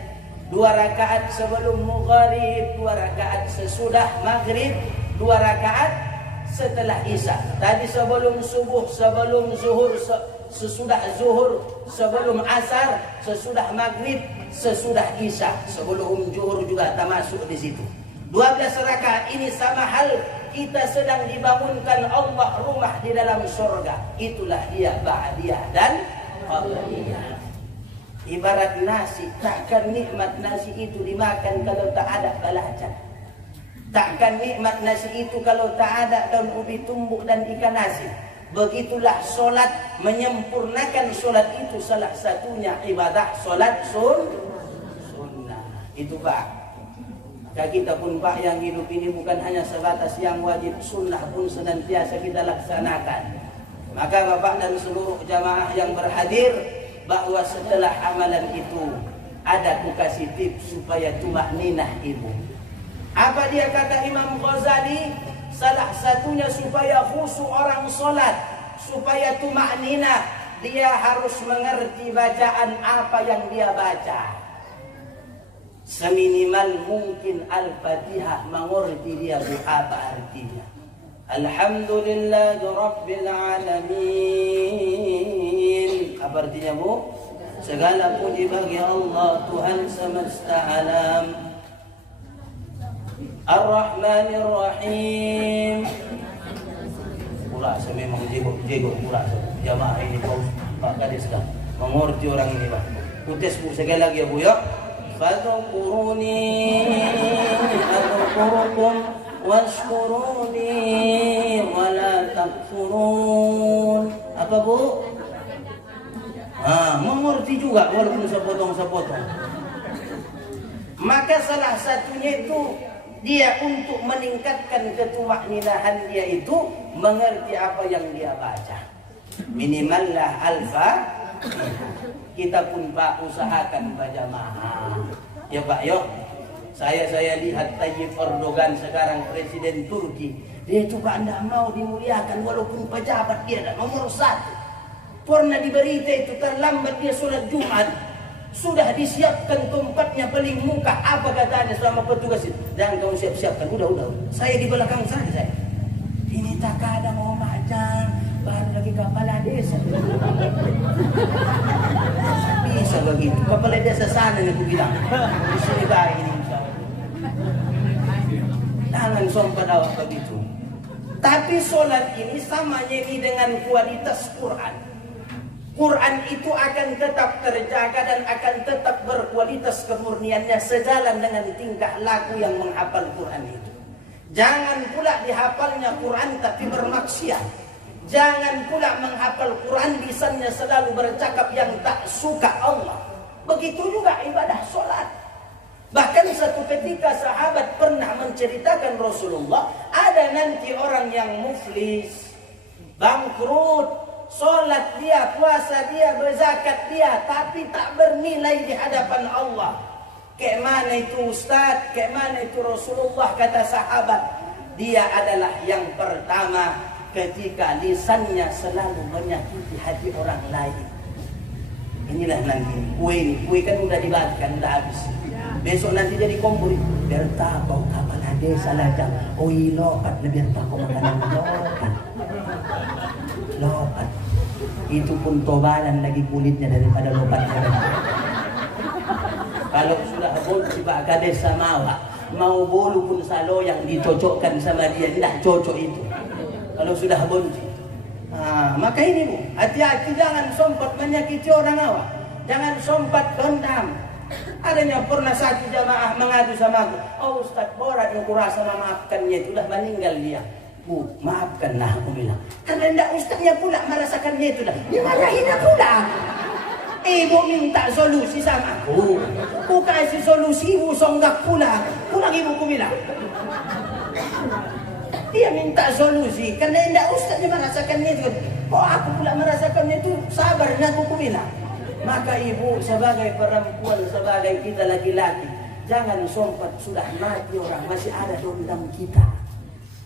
2 rakaat sebelum maghrib, 2 rakaat sesudah maghrib, 2 rakaat setelah isya. Tadi sebelum subuh, sebelum zuhur, sesudah zuhur, sebelum asar, sesudah maghrib, sesudah isya, sebelum zuhur juga termasuk di situ. 12 rakaat ini sama hal kita sedang dibangunkan Allah rumah di dalam surga. Itulah dia ba'diyah dan qabliyah. Ibarat nasi, takkan nikmat nasi itu dimakan kalau tak ada belacan. Takkan nikmat nasi itu kalau tak ada daun ubi tumbuk dan ikan nasi. Begitulah solat, menyempurnakan solat itu salah satunya ibadah solat sunnah. Itu Pak. Kita pun Pak yang hidup ini bukan hanya sebatas yang wajib, sunnah pun senantiasa kita laksanakan. Maka Bapak dan seluruh jamaah yang berhadir, bahwa setelah amalan itu ada ku kasih tips supaya tumakninah ibu. Apa dia kata Imam Ghazali? Salah satunya supaya khusyuk orang solat, supaya tumakninah, dia harus mengerti bacaan apa yang dia baca. Seminimal mungkin Al-Fatihah mengerti dia apa artinya. Alhamdulillah Rabbil Alamin. Apa artinya Bu? Segala puji bagi Allah Tuhan semesta alam. Ar-Rahmanir Rahim. Pula saya memang jego pula jamaah ini Pak Kades kan. Mengerti orang ini Pak. Kutes Bu sekali lagi ya Bu ya. Fadhkuruni adhkurukum washkuruni wala takfurun. Apa Bu? Mengerti juga walaupun sepotong-sepotong. Maka salah satunya itu dia untuk meningkatkan ketumakninahan dia itu mengerti apa yang dia baca. Minimallah Kita pun Pak usahakan berjamaah. Ya Pak, yuk. Saya lihat Tayyip Erdogan sekarang presiden Turki. Dia juga tidak mau dimuliakan walaupun pejabat dia dah nomor 1. Pernah di berita itu terlambat dia sholat Jumat. Sudah disiapkan tempatnya paling muka. Apa katanya sama petugas itu? Jangan kamu siap-siapkan. Udah. Saya di belakang saja saya. Ini tak ada mau macam. Baru lagi kepala desa. Bisa begitu. Kepala desa sana yang aku bilang. Di sini baik ini. Jangan sompat awak begitu. Tapi sholat ini sama ini dengan kualitas Quran. Quran itu akan tetap terjaga dan akan tetap berkualitas kemurniannya sejalan dengan tingkah laku yang menghafal Quran itu. Jangan pula dihafalnya Quran tapi bermaksiat. Jangan pula menghafal Quran lisannya selalu bercakap yang tak suka Allah. Begitu juga ibadah sholat. Bahkan satu ketika sahabat pernah menceritakan Rasulullah, ada nanti orang yang muflis, bangkrut, sholat dia, puasa dia, berzakat dia, tapi tak bernilai di hadapan Allah. Kayak mana itu Ustaz? Kayak mana itu Rasulullah? Kata sahabat, dia adalah yang pertama ketika lisannya selalu menyakiti hati orang lain. Inilah nanti kue kan udah dibagikan, udah habis. Besok nanti jadi kompor. Biar tahu kapan ada salah jam. Oh lopat lebih tahu makanan lopat. Itu pun tobalan lagi kulitnya daripada lopat. Kalau sudah bonci Pak Kades sama awak, mau bolu pun salo yang dicocokkan sama dia, tidak cocok itu. Kalau sudah bonci. Maka ini Bu, hati-hati jangan sompat menyakiti orang awak. Jangan sompat dendam. Adanya pernah satu jamaah mengadu sama aku. Oh Ustaz, borat yang kurasa memaafkannya itu, sudah meninggal dia. Bu, maafkanlah aku bilang. Karena tidak Ustaznya pula merasakannya itu dah. Dimarahin pula. Ibu minta solusi sama aku. Ku kasih solusi, ibu songgak pula. Pulang ibu ku bilang. Dia minta solusi. Karena tidak Ustaznya merasakannya itu. Oh aku pula merasakannya itu. Sabarnya aku bilang. Maka ibu sebagai perempuan, sebagai kita laki-laki, jangan sompat sudah mati orang, masih ada dendam kita.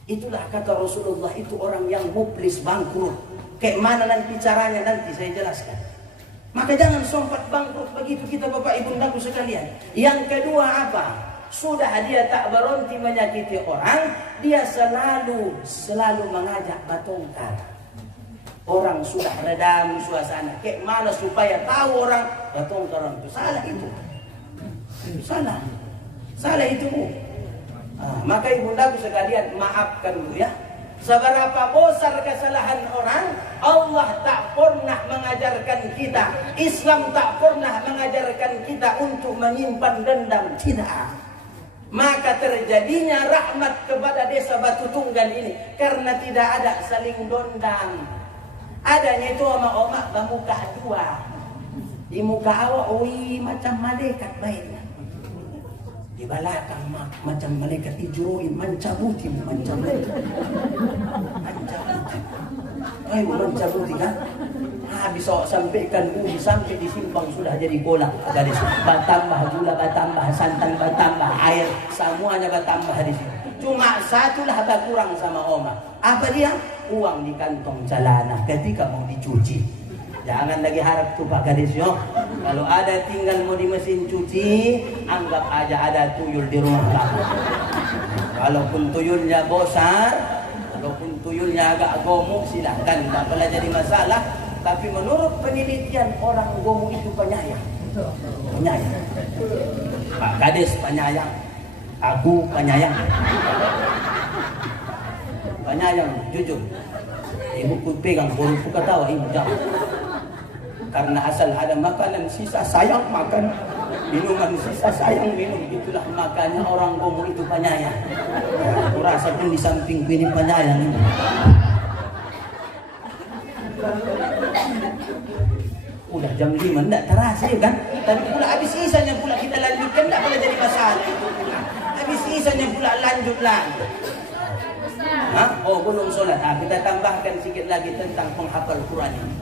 Itulah kata Rasulullah, itu orang yang muflis, bangkrut. Kayak mana nanti caranya, nanti saya jelaskan. Maka jangan sompat bangkrut begitu kita Bapak Ibu Bundaku sekalian. Yang kedua apa? Sudah dia tak berhenti menyakiti orang, dia selalu mengajak bertengkar. Orang sudah redam suasana. Kayak mana supaya tahu orang bertengkar itu salah itu. Salah. Salah itu Bu. Maka ibundaku sekalian maafkan Bu ya. Seberapa besar kesalahan orang, Allah tak pernah mengajarkan kita, Islam tak pernah mengajarkan kita untuk menyimpan dendam. Tidak. Maka terjadinya rahmat kepada desa Batu Tunggal ini karena tidak ada saling dendam. Adanya itu oma-oma bermuka dua. Di muka awak, macam malaikat baiknya. Di belakang macam malaikat dijuruin, mencabuti. Mencabuti kan? Habis awak sampaikan uji sampai di simpang sudah jadi bola. Gadis, bertambah gula, bertambah santan, bertambah air, semuanya bertambah di sini. Cuma satulah berkurang sama oma. Apa dia? Uang di kantong celana ketika mau dicuci. Jangan lagi harap tuh Pak Gadis yo. Kalau ada tinggal mau di mesin cuci, anggap aja ada tuyul di rumah kamu. Walaupun tuyulnya besar, walaupun tuyulnya agak gemuk, silahkan, tak pernah jadi masalah. Tapi menurut penelitian orang gemuk itu penyayang. Penyayang. Pak Gadis penyayang. Aku penyayang. Penyayang, jujur. Ibu ku pegang, baru ku ketawa, ibu jangan. Karena asal ada makanan sisa sayang makan, minuman sisa sayang minum. Itulah makanya orang gemuk itu penyayang. Aku rasa pun di sampingku ini penyayang. Udah jam 5, tidak terasa ya kan? Tapi pula habis isanya pula kita lanjutkan, tidak boleh jadi masalah itu pula. Habis isanya pula lanjut lagi. Oh belum sholat. Kita tambahkan sedikit lagi tentang penghafal Quran ini.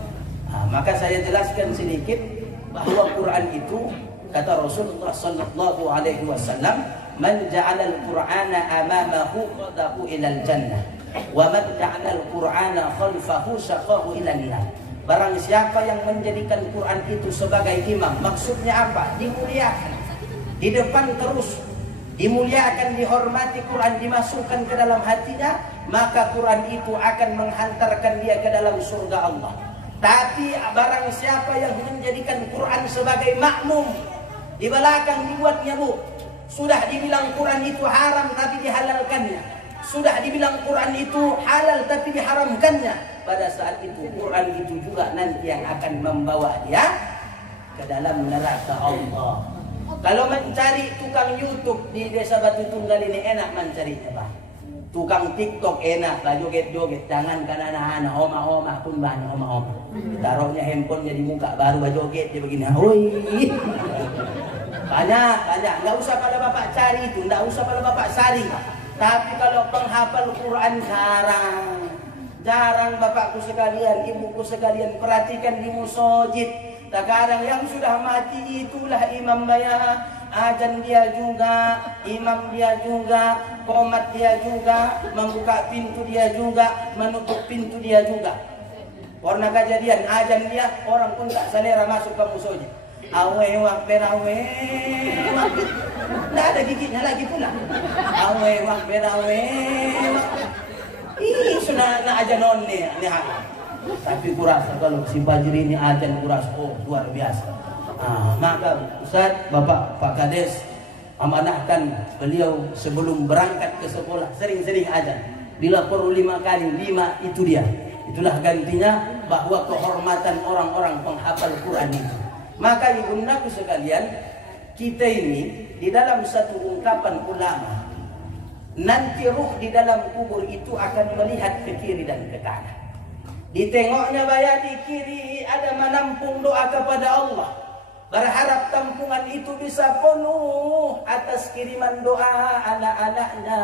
Maka saya jelaskan sedikit bahwa Quran itu kata Rasulullah sallallahu alaihi wasallam, "Man ja'ala al-Qur'ana amamahu qadahu ilal jannah, wa man ja'ala al-Qur'ana khalfahu syaqahu ilan nar." Barang siapa yang menjadikan Quran itu sebagai imam, maksudnya apa? Dimuliakan, di depan terus dimuliakan, dihormati, Quran dimasukkan ke dalam hatinya, maka Quran itu akan menghantarkan dia ke dalam surga Allah. Tapi barang siapa yang menjadikan Quran sebagai makmum, di belakang dibuat nyamuk, sudah dibilang Quran itu haram tapi dihalalkannya, sudah dibilang Quran itu halal tapi diharamkannya, pada saat itu Quran itu juga nanti yang akan membawa dia ke dalam neraka Allah. Kalau mencari tukang YouTube di Desa Batu Tunggal ini enak mencarinya, Pak. Tukang TikTok enak, lah joget-joget, jangan kan anak-anak oma-oma pun banyak oma-oma. Taruhnya handphone jadi muka baru joget dia begini. Hoi. Banyak, enggak usah pada Bapak cari itu, enggak usah pada Bapak cari. Tapi kalau penghafal Quran jarang Bapakku sekalian, ibuku sekalian, perhatikan di musajid. Terkadang yang sudah mati itulah imam bayar, azan dia juga, imam dia juga, qomat dia juga, membuka pintu dia juga, menutup pintu dia juga. Warna kejadian azan dia, orang pun tak selera masuk ke musajid. Awe wakber awe, nggak ada giginya lagi pula. Awe wakber awe, ini sudah nak ajan on nih. Tapi kurasa kalau si Fajri ini ajan kurasa, oh luar biasa. Maka Ustaz, Bapak Pak Kades amanahkan beliau sebelum berangkat ke sekolah sering-sering ajan. Bila perlu 5 kali, 5 itu dia. Itulah gantinya bahwa kehormatan orang-orang penghafal Quran itu. Maka ibundaku sekalian, kita ini di dalam satu ungkapan ulama, nanti ruh di dalam kubur itu akan melihat ke kiri dan ke kanan. Ditengoknya bayar di kiri ada menampung doa kepada Allah, berharap tampungan itu bisa penuh atas kiriman doa anak-anaknya.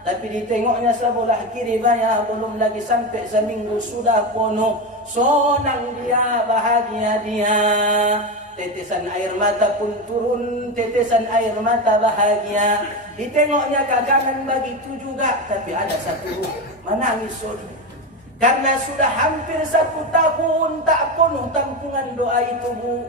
Tapi ditengoknya sebelah kiri bayar belum lagi sampai seminggu sudah penuh. Sonang dia, bahagia dia, tetesan air mata pun turun, tetesan air mata bahagia. Ditengoknya ke kanan begitu juga, tapi ada satu ruh menangis sedih. Karena sudah hampir 1 tahun tak penuh tampungan doa itu, Bu.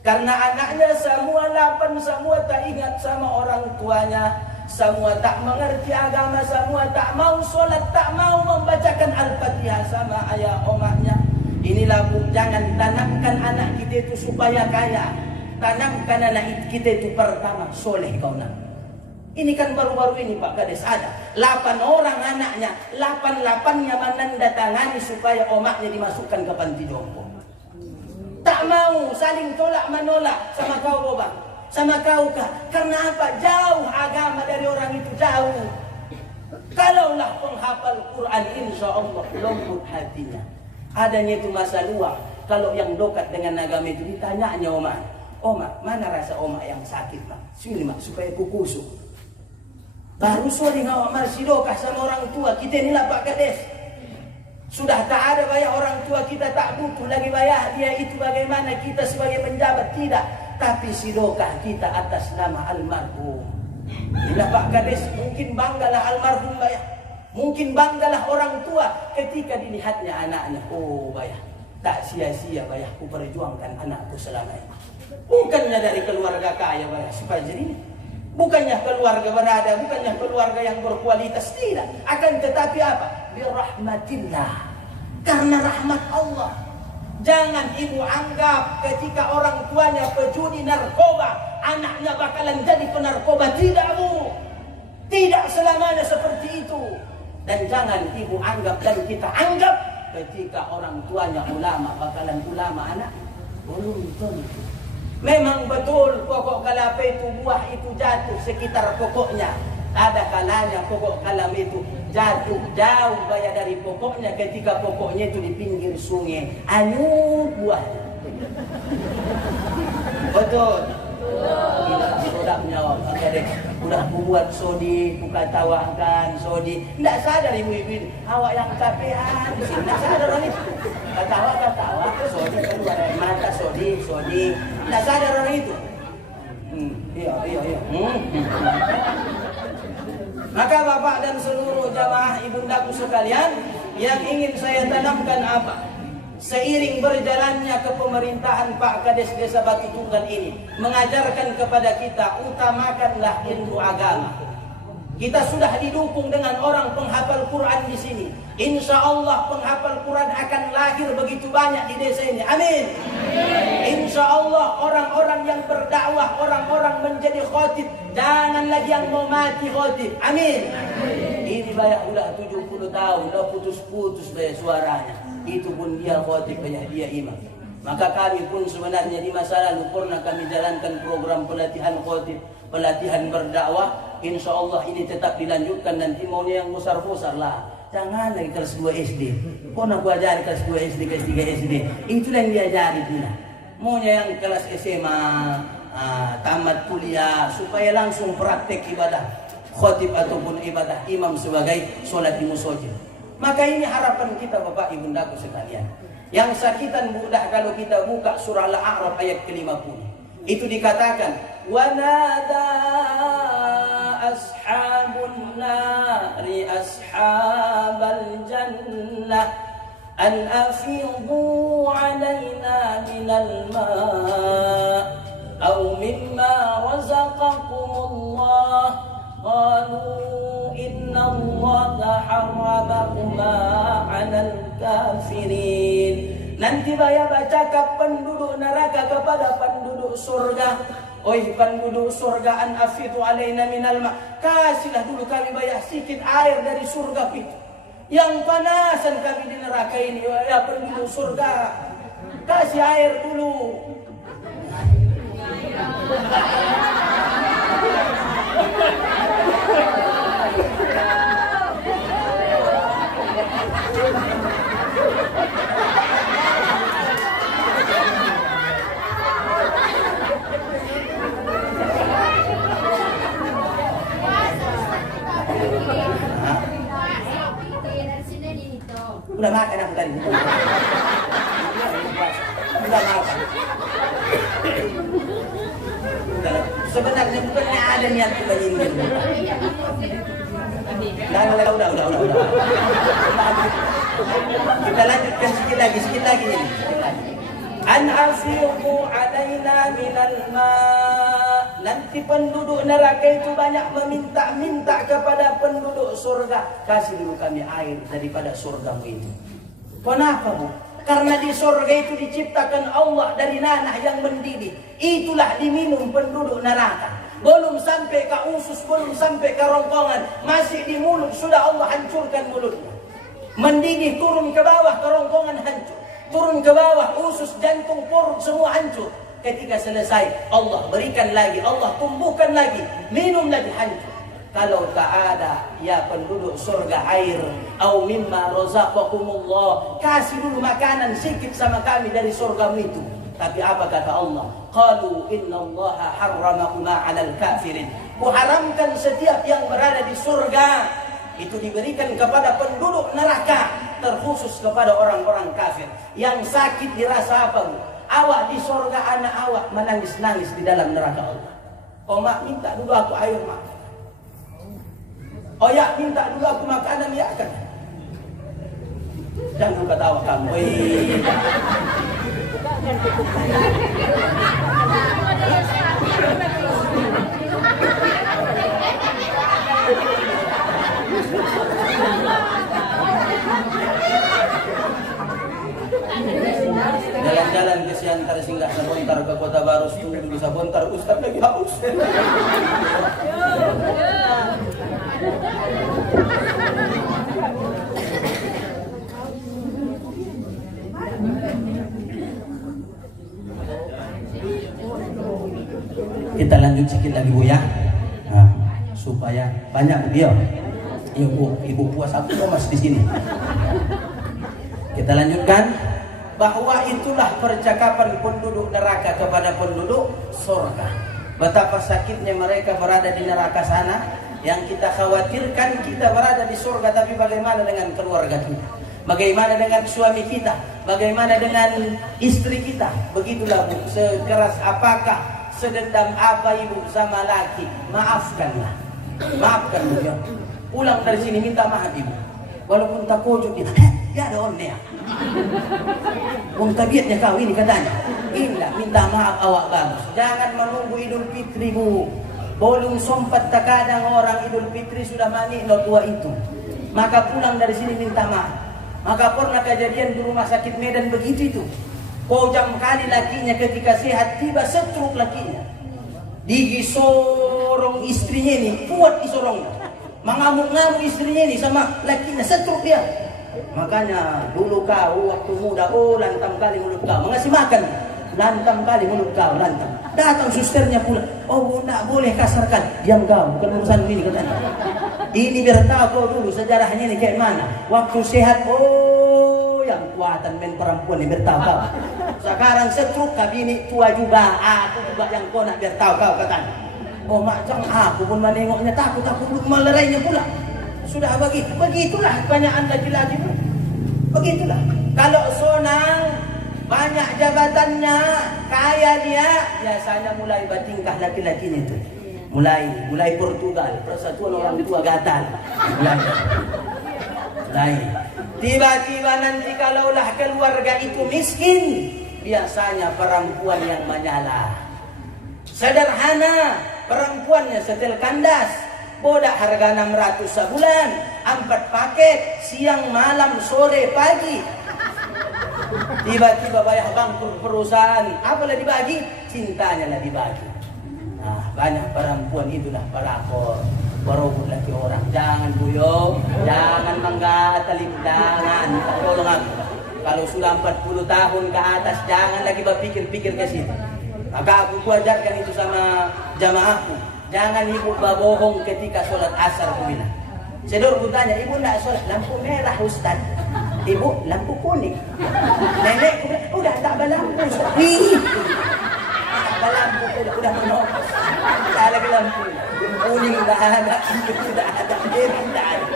Karena anaknya semua 8, semua tak ingat sama orang tuanya, semua tak mengerti agama, semua tak mau sholat, tak mau membacakan Al-Fatihah sama ayah omaknya. Inilah, Bu, jangan tanamkan anak kita itu supaya kaya. Tanamkan anak kita itu pertama soleh kau nak. Ini kan baru-baru ini Pak Kades ada 8 orang anaknya, 8-8-nya menandatangani supaya omaknya dimasukkan ke panti jompo. Tak mau, saling tolak menolak sama kau Boba, sama kau kah? Karena apa? Jauh agama dari orang itu, jauh. Kalaulah penghafal Quran, insya Allah lembut hatinya. Adanya itu masa luang. Kalau yang dekat dengan agama itu ditanyanya omak, omak mana rasa omak yang sakit mak? Sini mak supaya kukusuk. Baru sore ngawak marsi dokah sama orang tua kita inilah Pak Kades. Sudah tak ada bayar orang tua kita, tak butuh lagi bayar dia itu bagaimana kita sebagai penjabat, tidak. Tapi si dokah kita atas nama almarhum. Inilah Pak Kades, mungkin banggalah almarhum bayar. Mungkin banggalah orang tua ketika dilihatnya anaknya. Oh bayar, tak sia-sia bayar ku perjuangkan anakku selama ini. Bukannya dari keluarga kaya bayar si Fajri. Bukannya keluarga berada, bukannya keluarga yang berkualitas, tidak. Akan tetapi apa? Birahmatillah. Karena rahmat Allah. Jangan ibu anggap ketika orang tuanya pejudi narkoba, anaknya bakalan jadi penarkoba. Tidak, Bu. Tidak selamanya seperti itu. Dan jangan ibu anggap dan kita anggap ketika orang tuanya ulama, bakalan ulama anak. Belum tentu. Memang betul pokok kelapa itu, buah itu jatuh sekitar pokoknya. Ada kalanya pokok kelapa itu jatuh jauh bayar dari pokoknya ketika pokoknya itu di pinggir sungai. Anu buah. Betul. Gila, sudah menjawab. Oke deh. Sudah buat sodi, buka tawakan sodi. Tidak sadar ibu-ibu ini, awak yang capean di sini. Tidak sadar orang itu. Ketawa, sodi keluar dari mata, sodi. Tidak sadar orang itu. Iya. Maka Bapak dan seluruh jamaah ibundaku sekalian, yang ingin saya tanamkan apa? Seiring berjalannya kepemerintahan Pak Kades Desa Batu Tunggal ini mengajarkan kepada kita, utamakanlah ilmu agama. Kita sudah didukung dengan orang penghafal Quran di sini. Insya Allah penghafal Quran akan lahir begitu banyak di desa ini. Amin. Insya Allah orang-orang yang berdakwah, orang-orang menjadi khotib, jangan lagi yang mau mati khotib. Amin. Ini banyak udah 70 tahun, udah putus-putus dari suaranya. Itu pun dia khotib, banyak dia imam. Maka kami pun sebenarnya di masa lalu pernah kami jalankan program pelatihan khotib, pelatihan berdakwah. Insya Allah ini tetap dilanjutkan, nanti maunya yang besar-besar lah. Jangan lagi kelas 2 SD. Pernah gua ajari kelas 2 SD, kelas 3 SD. Itulah yang diajari pula. Maunya yang kelas SMA, tamat kuliah, supaya langsung praktek ibadah khotib ataupun ibadah imam sebagai sholat di musoja. Maka ini harapan kita Bapak Ibundaku sekalian. Yang sakitan mudah kalau kita buka surah Al-A'raf ayat ke-50. Itu dikatakan, وَنَادَى أَصْحَابُ النَّارِ أَصْحَابَ الْجَنَّةِ أَنْ أَفِيضُوا عَلَيْنَا مِنَ الْمَاءِ أَوْ مِمَّا رَزَقَكُمُ اللَّهُ قَالُوا إِنَّ اللَّهَ حَرَّمَهُمَا عَلَى الْكَافِرِينَ. Nanti saya bacakan penduduk neraka kepada penduduk surga. Oi penduduk surga, an afidu alaina minal ma. Kasihlah dulu kami bayar sedikit air dari surga itu. Yang panasan kami di neraka ini, ya penduduk surga. Kasih air dulu. Udah makan aku tadi. Udah makan. Sebenarnya bukan ada niat begini. Udah. Kita lanjutkan sikit lagi nih. An afiqu alaina minal ma. Nanti penduduk neraka itu banyak meminta-minta kepada penduduk surga, kasih dulu kami air daripada surgamu itu. Kenapa Bu? Karena di surga itu diciptakan Allah dari nanah yang mendidih. Itulah diminum penduduk neraka. Belum sampai ke usus, belum sampai ke rongkongan, masih di mulut sudah Allah hancurkan mulutnya. Mendidih turun ke bawah, kerongkongan hancur. Turun ke bawah, usus, jantung, perut semua hancur. Ketika selesai, Allah berikan lagi, Allah tumbuhkan lagi, minum lagi, hancur. Kalau tak ada ya penduduk surga air, au mimma razaqakumullah, kasih dulu makanan sedikit sama kami dari surgamu itu. Tapi apa kata Allah? Qalu innallaha harramahuma 'alal kafirin. Kuharamkan setiap yang berada di surga itu diberikan kepada penduduk neraka, terkhusus kepada orang-orang kafir. Yang sakit dirasa apa Bu? Awak di surga, anak awak menangis-nangis di dalam neraka Allah. Oh mak minta dulu aku air mak. Oh ya minta dulu aku makanan ya kan. Jangan ketawa kamu. Jalan-jalan ke Siantar singgah Sabontar ke Kota Baru, tunggu dulu Sabontar, Ustaz lagi haus. Kita lanjut sedikit lagi Bu ya, nah, supaya banyak dia. Ibu puas aku masih di sini. Kita lanjutkan. Bahwa itulah percakapan penduduk neraka kepada penduduk surga. Betapa sakitnya mereka berada di neraka sana. Yang kita khawatirkan kita berada di surga, tapi bagaimana dengan keluarga kita? Bagaimana dengan suami kita? Bagaimana dengan istri kita? Begitulah Bu, sekeras apakah, sedendam apa ibu sama laki, maafkanlah. Maafkan Bu ya. Pulang dari sini minta maaf ibu. Walaupun tak kojok dia, ya ada orangnya. Tabiatnya kau ini katanya. Inilah minta maaf awak bagus. Jangan menunggu Idul Fitri Bu. Bolong sompat terkadang orang Idul Fitri sudah mani lo tua itu. Maka pulang dari sini minta maaf. Maka pernah kejadian di rumah sakit Medan begitu itu. Kojam kali lakinya ketika sehat tiba stroke lakinya. Digisorong istrinya ini kuat disorongnya. Mengamuk-ngamuk istrinya ini sama lakinya stroke dia. Makanya dulu kau waktu muda lantam kali mulut kau mengasih makan. Lantam kali mulut kau lantam. Datang susternya pula. Oh tidak boleh kasarkan. Diam kau, bukan urusan ini katanya. Ini biar tahu kau dulu sejarahnya ini kayak mana. Waktu sehat, yang kuatan men perempuan ini biar tahu kau. Sekarang stroke kabini tua juga. Aku juga yang kau nak biar tahu kau katanya. Oh macam aku pun menengoknya takut melerainya pula. Sudah begitulah kebanyakan laki-laki pun. Begitulah. Kalau sonang banyak jabatannya, kaya dia, biasanya mulai bertingkah laki-lakinya itu. Mulai Portugal, persatuan orang tua gatal. Mulai. Tiba-tiba nanti kalaulah keluarga itu miskin, biasanya perempuan yang menyala. Sederhana, perempuannya setel kandas, bodak harga 600 sebulan, 4 paket, siang, malam, sore, pagi. Tiba-tiba bayar bangkrut perusahaan, apalah dibagi? Cintanya lah dibagi. Nah, banyak perempuan itulah pelakor, berobot lagi orang. Jangan buyo, jangan menggatalin, jangan. Tolong aku. Kalau sudah 40 tahun ke atas, jangan lagi berpikir-pikir ke situ. Maka aku ajarkan itu sama jamaahku. Jangan ibu berbohong ketika sholat asar aku bilang. Sedor ku tanya, ibu tidak sholat lampu merah Ustaz. Ibu lampu kuning. Nenek udah tak berlampu Ustaz. Tak berlampu udah menopos. Tak lagi lampu. Kuning udah ada, sudah ada, merah tidak ada.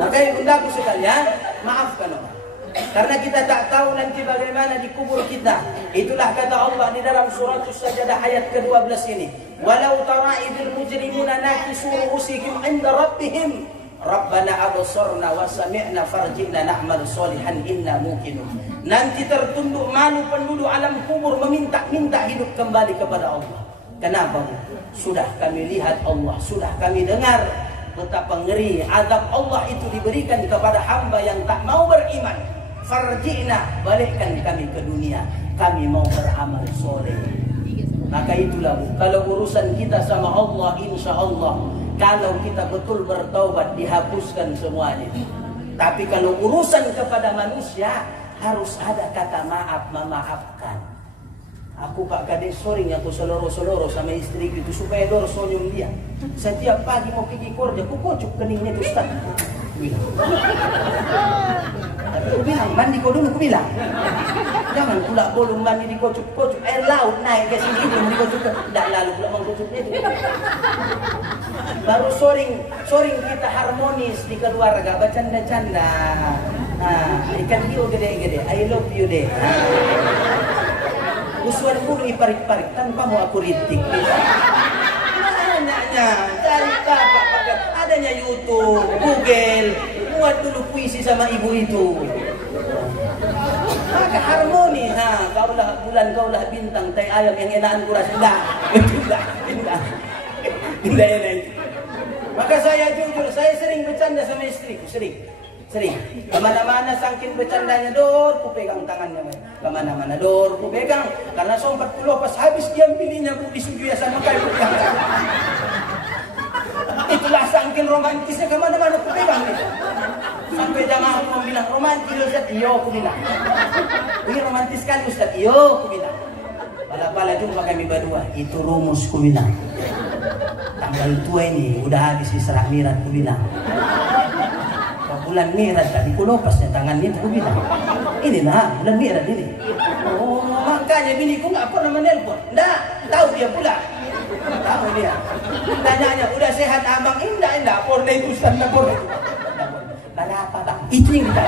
Maka ibundaku sekalian, maafkan orang. Karena kita tak tahu nanti bagaimana di kubur kita. Itulah kata Allah di dalam surah As-Sajdah ayat ke-12 ini. Walau tara idil mujrimuna nakisu ru'usihim 'inda rabbihim Rabbana absarna wa sami'na farji'na na'mal sholihan inna muqinun. Nanti tertunduk malu penduduk alam kubur meminta-minta hidup kembali kepada Allah. Kenapa? Sudah kami lihat Allah, sudah kami dengar betapa ngeri azab Allah itu diberikan kepada hamba yang tak mau beriman. Farji'na, balikkan kami ke dunia, kami mau beramal soleh. Maka itulah Bu, kalau urusan kita sama Allah, insya Allah kalau kita betul bertaubat dihapuskan semuanya. Tapi kalau urusan kepada manusia harus ada kata maaf, memaafkan. Aku Pak Kades sering aku seloro-seloro sama istri itu supaya dor sonyum dia. Setiap pagi mau pergi kerja, aku kocok keningnya itu Ustaz. Aku bilang, mandi kau dulu, aku bilang. Jangan pula bolong mandi di kocok-kocok. Air laut naik ke sini, belum di kocok. Tak lalu pula mengkocoknya itu. Baru soring kita harmonis di keluarga, bercanda-canda. Nah, ikan hiu gede-gede, I love you deh. Usuan bulu iparik-parik, tanpa mau aku rintik. Nanya, cari kakak, adanya YouTube, Google. Buat dulu puisi sama ibu itu. Maka harmoni. Kaulah bulan, kaulah bintang, tai ayam yang enakan kuras. Tidak enak. Maka saya jujur, saya sering bercanda sama istriku, sering. Kemana-mana saking bercandanya, dor, ku pegang tangannya. Kemana-mana, dor, ku pegang. Karena sompat pulau pas habis dia pilihnya, Bu, disujui sama kayak ku pegang. Itulah saking romantisnya, kemana-mana ku pegang. Sampai jamaah mau bilang, romantis Ustaz, iyo aku bilang. Ini romantis sekali Ustaz, iyo aku bilang. Pala-pala jumpa kami berdua, itu rumus ku bilang. Tanggal tua ini udah habis diserah mirat ku bilang. Bulan mirat tadi ku lopasnya tangannya ku bilang. Inilah bulan mirat ini. Oh, Makanya biniku nggak pernah menelpon. Nggak, tahu dia pula. Tahu dia. Tanyanya, udah sehat abang? Indah. Porda itu standar porda itu. Ada apa bang? Itu yang kita.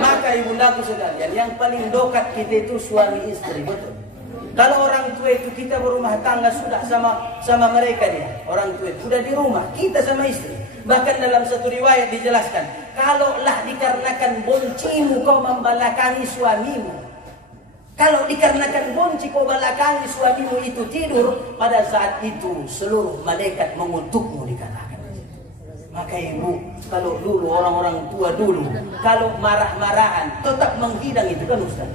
Maka ibundaku sekalian, yang paling dekat kita itu suami istri, betul. Kalau orang tua itu kita berumah tangga sudah sama mereka dia. Orang tua itu sudah di rumah, kita sama istri. Bahkan dalam satu riwayat dijelaskan, kalaulah dikarenakan boncimu kau membelakangi suamimu. Kalau dikarenakan bonci kau belakangi suamimu itu tidur, pada saat itu seluruh malaikat mengutukmu dikatakan. Maka ibu, kalau dulu orang-orang tua dulu, kalau marah-marahan tetap menghidang itu kan Ustaz.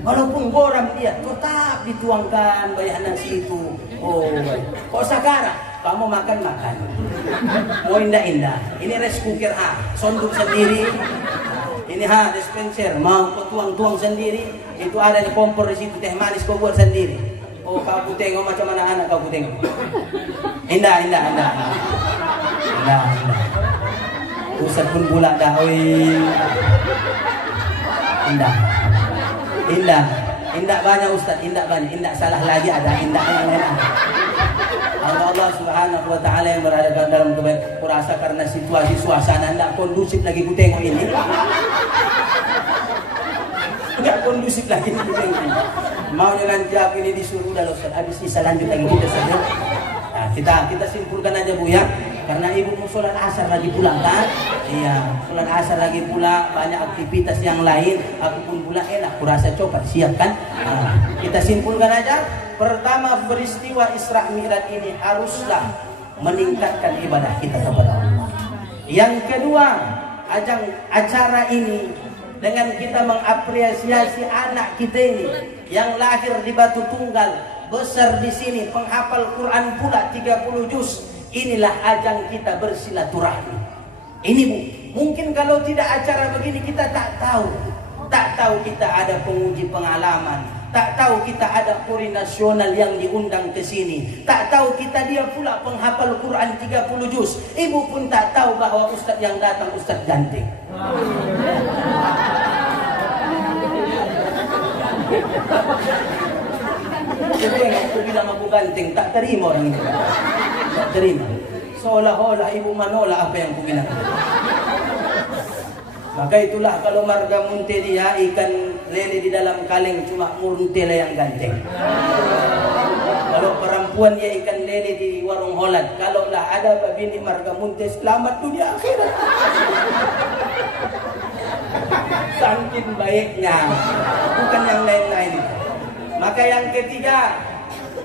Walaupun goram dia, tetap dituangkan bayar nasi itu. Oh, kok sekarang kamu makan. Mau indah-indah. Ini rice cooker sonduk sendiri. Ini dispenser, mau kau tuang sendiri. Itu ada di kompor di situ, teh manis kau buat sendiri. Oh, kau tengok macam mana anak kau tengok. Indah. Ustaz pun pula dah, indah banyak Ustaz, indah salah lagi ada indah yang lain. Allah Subhanahu wa taala yang berada dalam kebaikan. Kurasa karena situasi suasana tidak kondusif lagi ku tengok ini. Enggak kondusif lagi ku tengok ini. Maunya nanti aku ini disuruh dah Ustaz, habis sisa lanjut lagi kita saja. Nah, kita simpulkan aja Bu ya. Karena ibu mau sholat asar lagi pula kan? Iya, sholat asar lagi pula, banyak aktivitas yang lain. Aku pun pula enak, kurasa coba siap kan? Nah, kita simpulkan aja. Pertama, peristiwa Isra Mi'raj ini haruslah meningkatkan ibadah kita kepada Allah. Yang kedua, acara ini dengan kita mengapresiasi anak kita ini yang lahir di Batu Tunggal, besar di sini, penghafal Quran pula 30 juz. Inilah ajang kita bersilaturahmi. Ini Bu, mungkin kalau tidak acara begini kita tak tahu kita ada penguji pengalaman, tak tahu kita ada kori nasional yang diundang ke sini, tak tahu kita dia pula penghafal Quran 30 juz. Ibu pun tak tahu bahwa ustaz yang datang ustaz ganteng. Itu yang aku bilang aku ganteng, tak terima orang itu. Tak terima. Seolah-olah ibu menolak apa yang aku bilang. Maka itulah kalau marga munte dia ikan lele di dalam kaleng cuma munte lah yang ganteng. Kalau perempuan dia ikan lele di warung Holland, kalau lah ada bini marga munte selamat dunia akhirat. Saking baiknya, bukan yang lain-lain. Maka yang ketiga,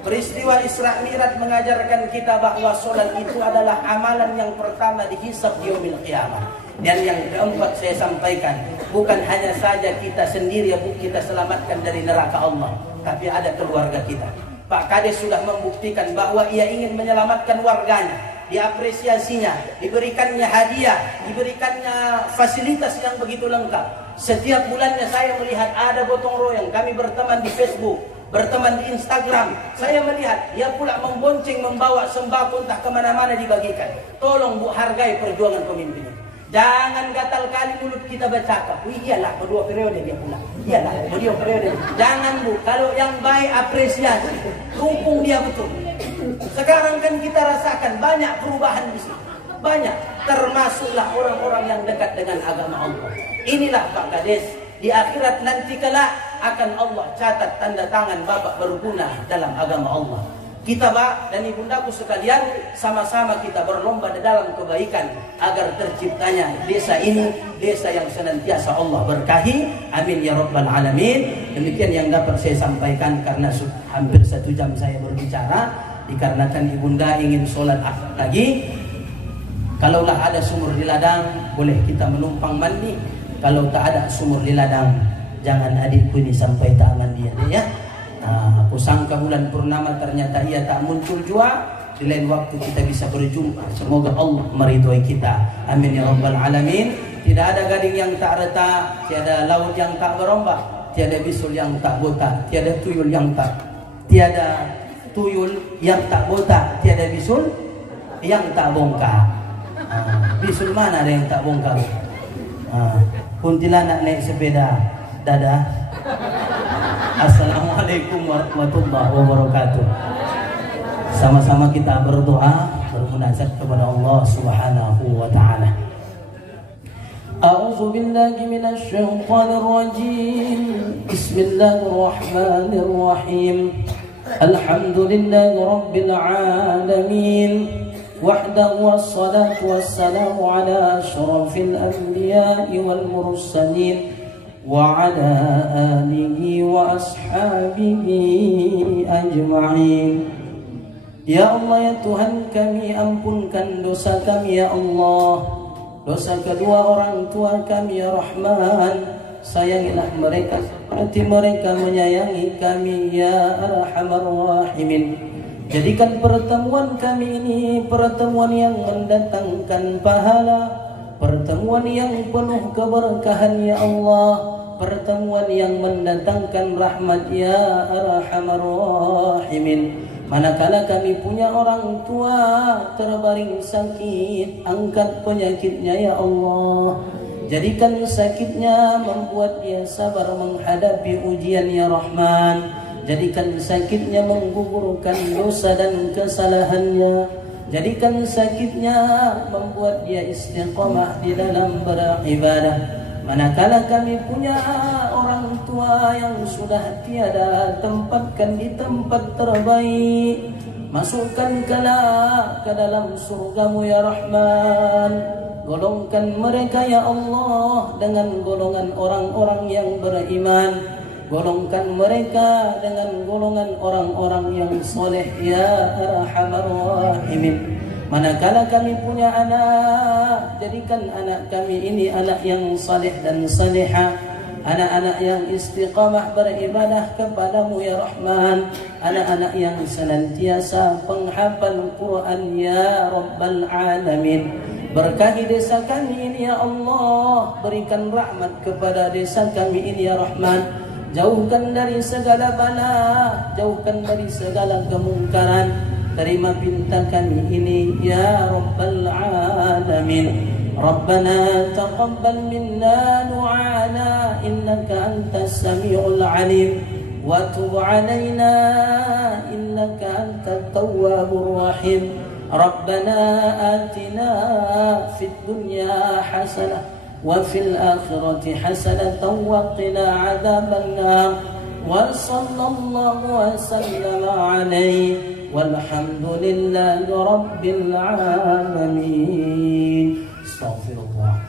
peristiwa Isra Mi'raj mengajarkan kita bahwa sholat itu adalah amalan yang pertama dihisab di yaumil qiyamah. Dan yang keempat saya sampaikan, bukan hanya saja kita sendiri yang kita selamatkan dari neraka Allah, tapi ada keluarga kita. Pak Kades sudah membuktikan bahwa ia ingin menyelamatkan warganya, diapresiasinya, diberikannya hadiah, diberikannya fasilitas yang begitu lengkap. Setiap bulannya saya melihat ada gotong royong, kami berteman di Facebook, berteman di Instagram. Saya melihat dia pula membonceng, membawa sembako entah kemana-mana dibagikan. Tolong Bu, hargai perjuangan pemimpin. Jangan gatal kali mulut kita bercakap. Iyalah, kedua periode dia pula. Iyalah, kedua periode. Jangan Bu, kalau yang baik apresiasi, dukung dia betul. Sekarang kan kita rasakan banyak perubahan di sini. Banyak, termasuklah orang-orang yang dekat dengan agama Allah. Inilah Pak Kades, di akhirat nanti kelak akan Allah catat tanda tangan bapak berguna dalam agama Allah. Kita Pak dan ibundaku sekalian, sama-sama kita berlomba dalam kebaikan agar terciptanya desa ini, desa yang senantiasa Allah berkahi. Amin ya rabbal alamin. Demikian yang dapat saya sampaikan karena hampir 1 jam saya berbicara. Dikarenakan ibunda ingin sholat asar lagi. Kalaulah ada sumur di ladang, boleh kita menumpang mandi. Kalau tak ada sumur di ladang, jangan adikku ini sampai tangan dia ya. Nah, aku sangka bulan purnama ternyata ia tak muncul juga. Di lain waktu kita bisa berjumpa. Semoga Allah meridhoi kita. Amin ya rabbal alamin. Tidak ada gading yang tak retak, tiada laut yang tak berombak, tiada bisul yang tak botak, tiada tuyul yang tak botak, tiada bisul yang tak bongkar. Bisul mana ada yang tak bongkar? Kuntilanak naik sepeda. Dadah. Assalamualaikum warahmatullahi wabarakatuh. Sama-sama kita berdoa, bermunajat kepada Allah Subhanahu wa taala. A'udzu billahi minasy syaithanir rajim. Bismillahir rahmanir rahim. Alhamdulillahi rabbil alamin. Wahdahu wassalatu wassalamu ala asyrafil anbiya'i wal mursalin wa ala alihi wa ashabihi ajma'in. Ya Allah, ya Tuhan kami, ampunkan dosa kami ya Allah, dosa kedua orang tua kami ya Rahman. Sayangilah mereka seperti mereka menyayangi kami ya Arhamar Rahimin. Jadikan pertemuan kami ini pertemuan yang mendatangkan pahala, pertemuan yang penuh keberkahan ya Allah, pertemuan yang mendatangkan rahmat ya Arhamar Rahimin. Manakala kami punya orang tua terbaring sakit, angkat penyakitnya ya Allah. Jadikan sakitnya membuat dia sabar menghadapi ujian ya Rahman. Jadikan sakitnya menggugurkan dosa dan kesalahannya. Jadikan sakitnya membuat dia istiqamah di dalam beribadah. Manakala kami punya orang tua yang sudah tiada, tempatkan di tempat terbaik. Masukkanlah ke dalam surgamu ya Rahman. Golongkan mereka ya Allah dengan golongan orang-orang yang beriman. Golongkan mereka dengan golongan orang-orang yang soleh ya Arhamar Rahimin. Manakala kami punya anak, jadikan anak kami ini anak yang saleh dan salihah, anak-anak yang istiqamah beribadah kepadamu ya Rahman, anak-anak yang senantiasa penghafal Quran ya Rabbal Alamin. Berkahi desa kami ini ya Allah, berikan rahmat kepada desa kami ini ya Rahman. Jauhkan dari segala bala, jauhkan dari segala kemungkaran. Terima pinta kami ini ya Rabbal Alamin. Rabbana taqabbal minna du'ana innaka antas sami'ul alim wa tub 'alaina innaka antat tawwabur rahim. Rabbana atina fid dunya hasanah wa fil akhirati hasanatan wa qina 'adzaban nar. Wa sallallahu wa sallama 'alaihi walhamdulillahi rabbil alamin. Astaghfirullah.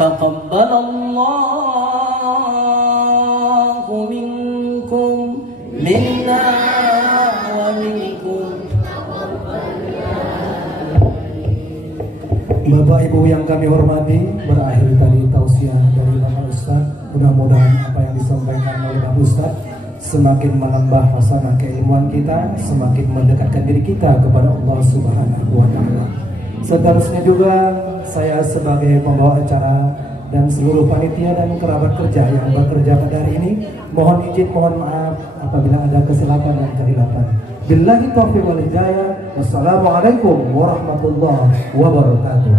Taqabbalallahu minkum minna wa minkum. Bapak Ibu yang kami hormati, berakhir tadi tausiah dari Bapak Ustadz. Mudah-mudahan apa yang disampaikan oleh Bapak Ustadz semakin menambah hasanah keilmuan kita, semakin mendekatkan diri kita kepada Allah Subhanahu wa taala. Seterusnya juga saya sebagai pembawa acara dan seluruh panitia dan kerabat kerja yang bekerja pada hari ini, mohon izin, mohon maaf apabila ada kesilapan dan kehilafan. Billahi taufiq wal hidayah. Wassalamualaikum warahmatullahi wabarakatuh.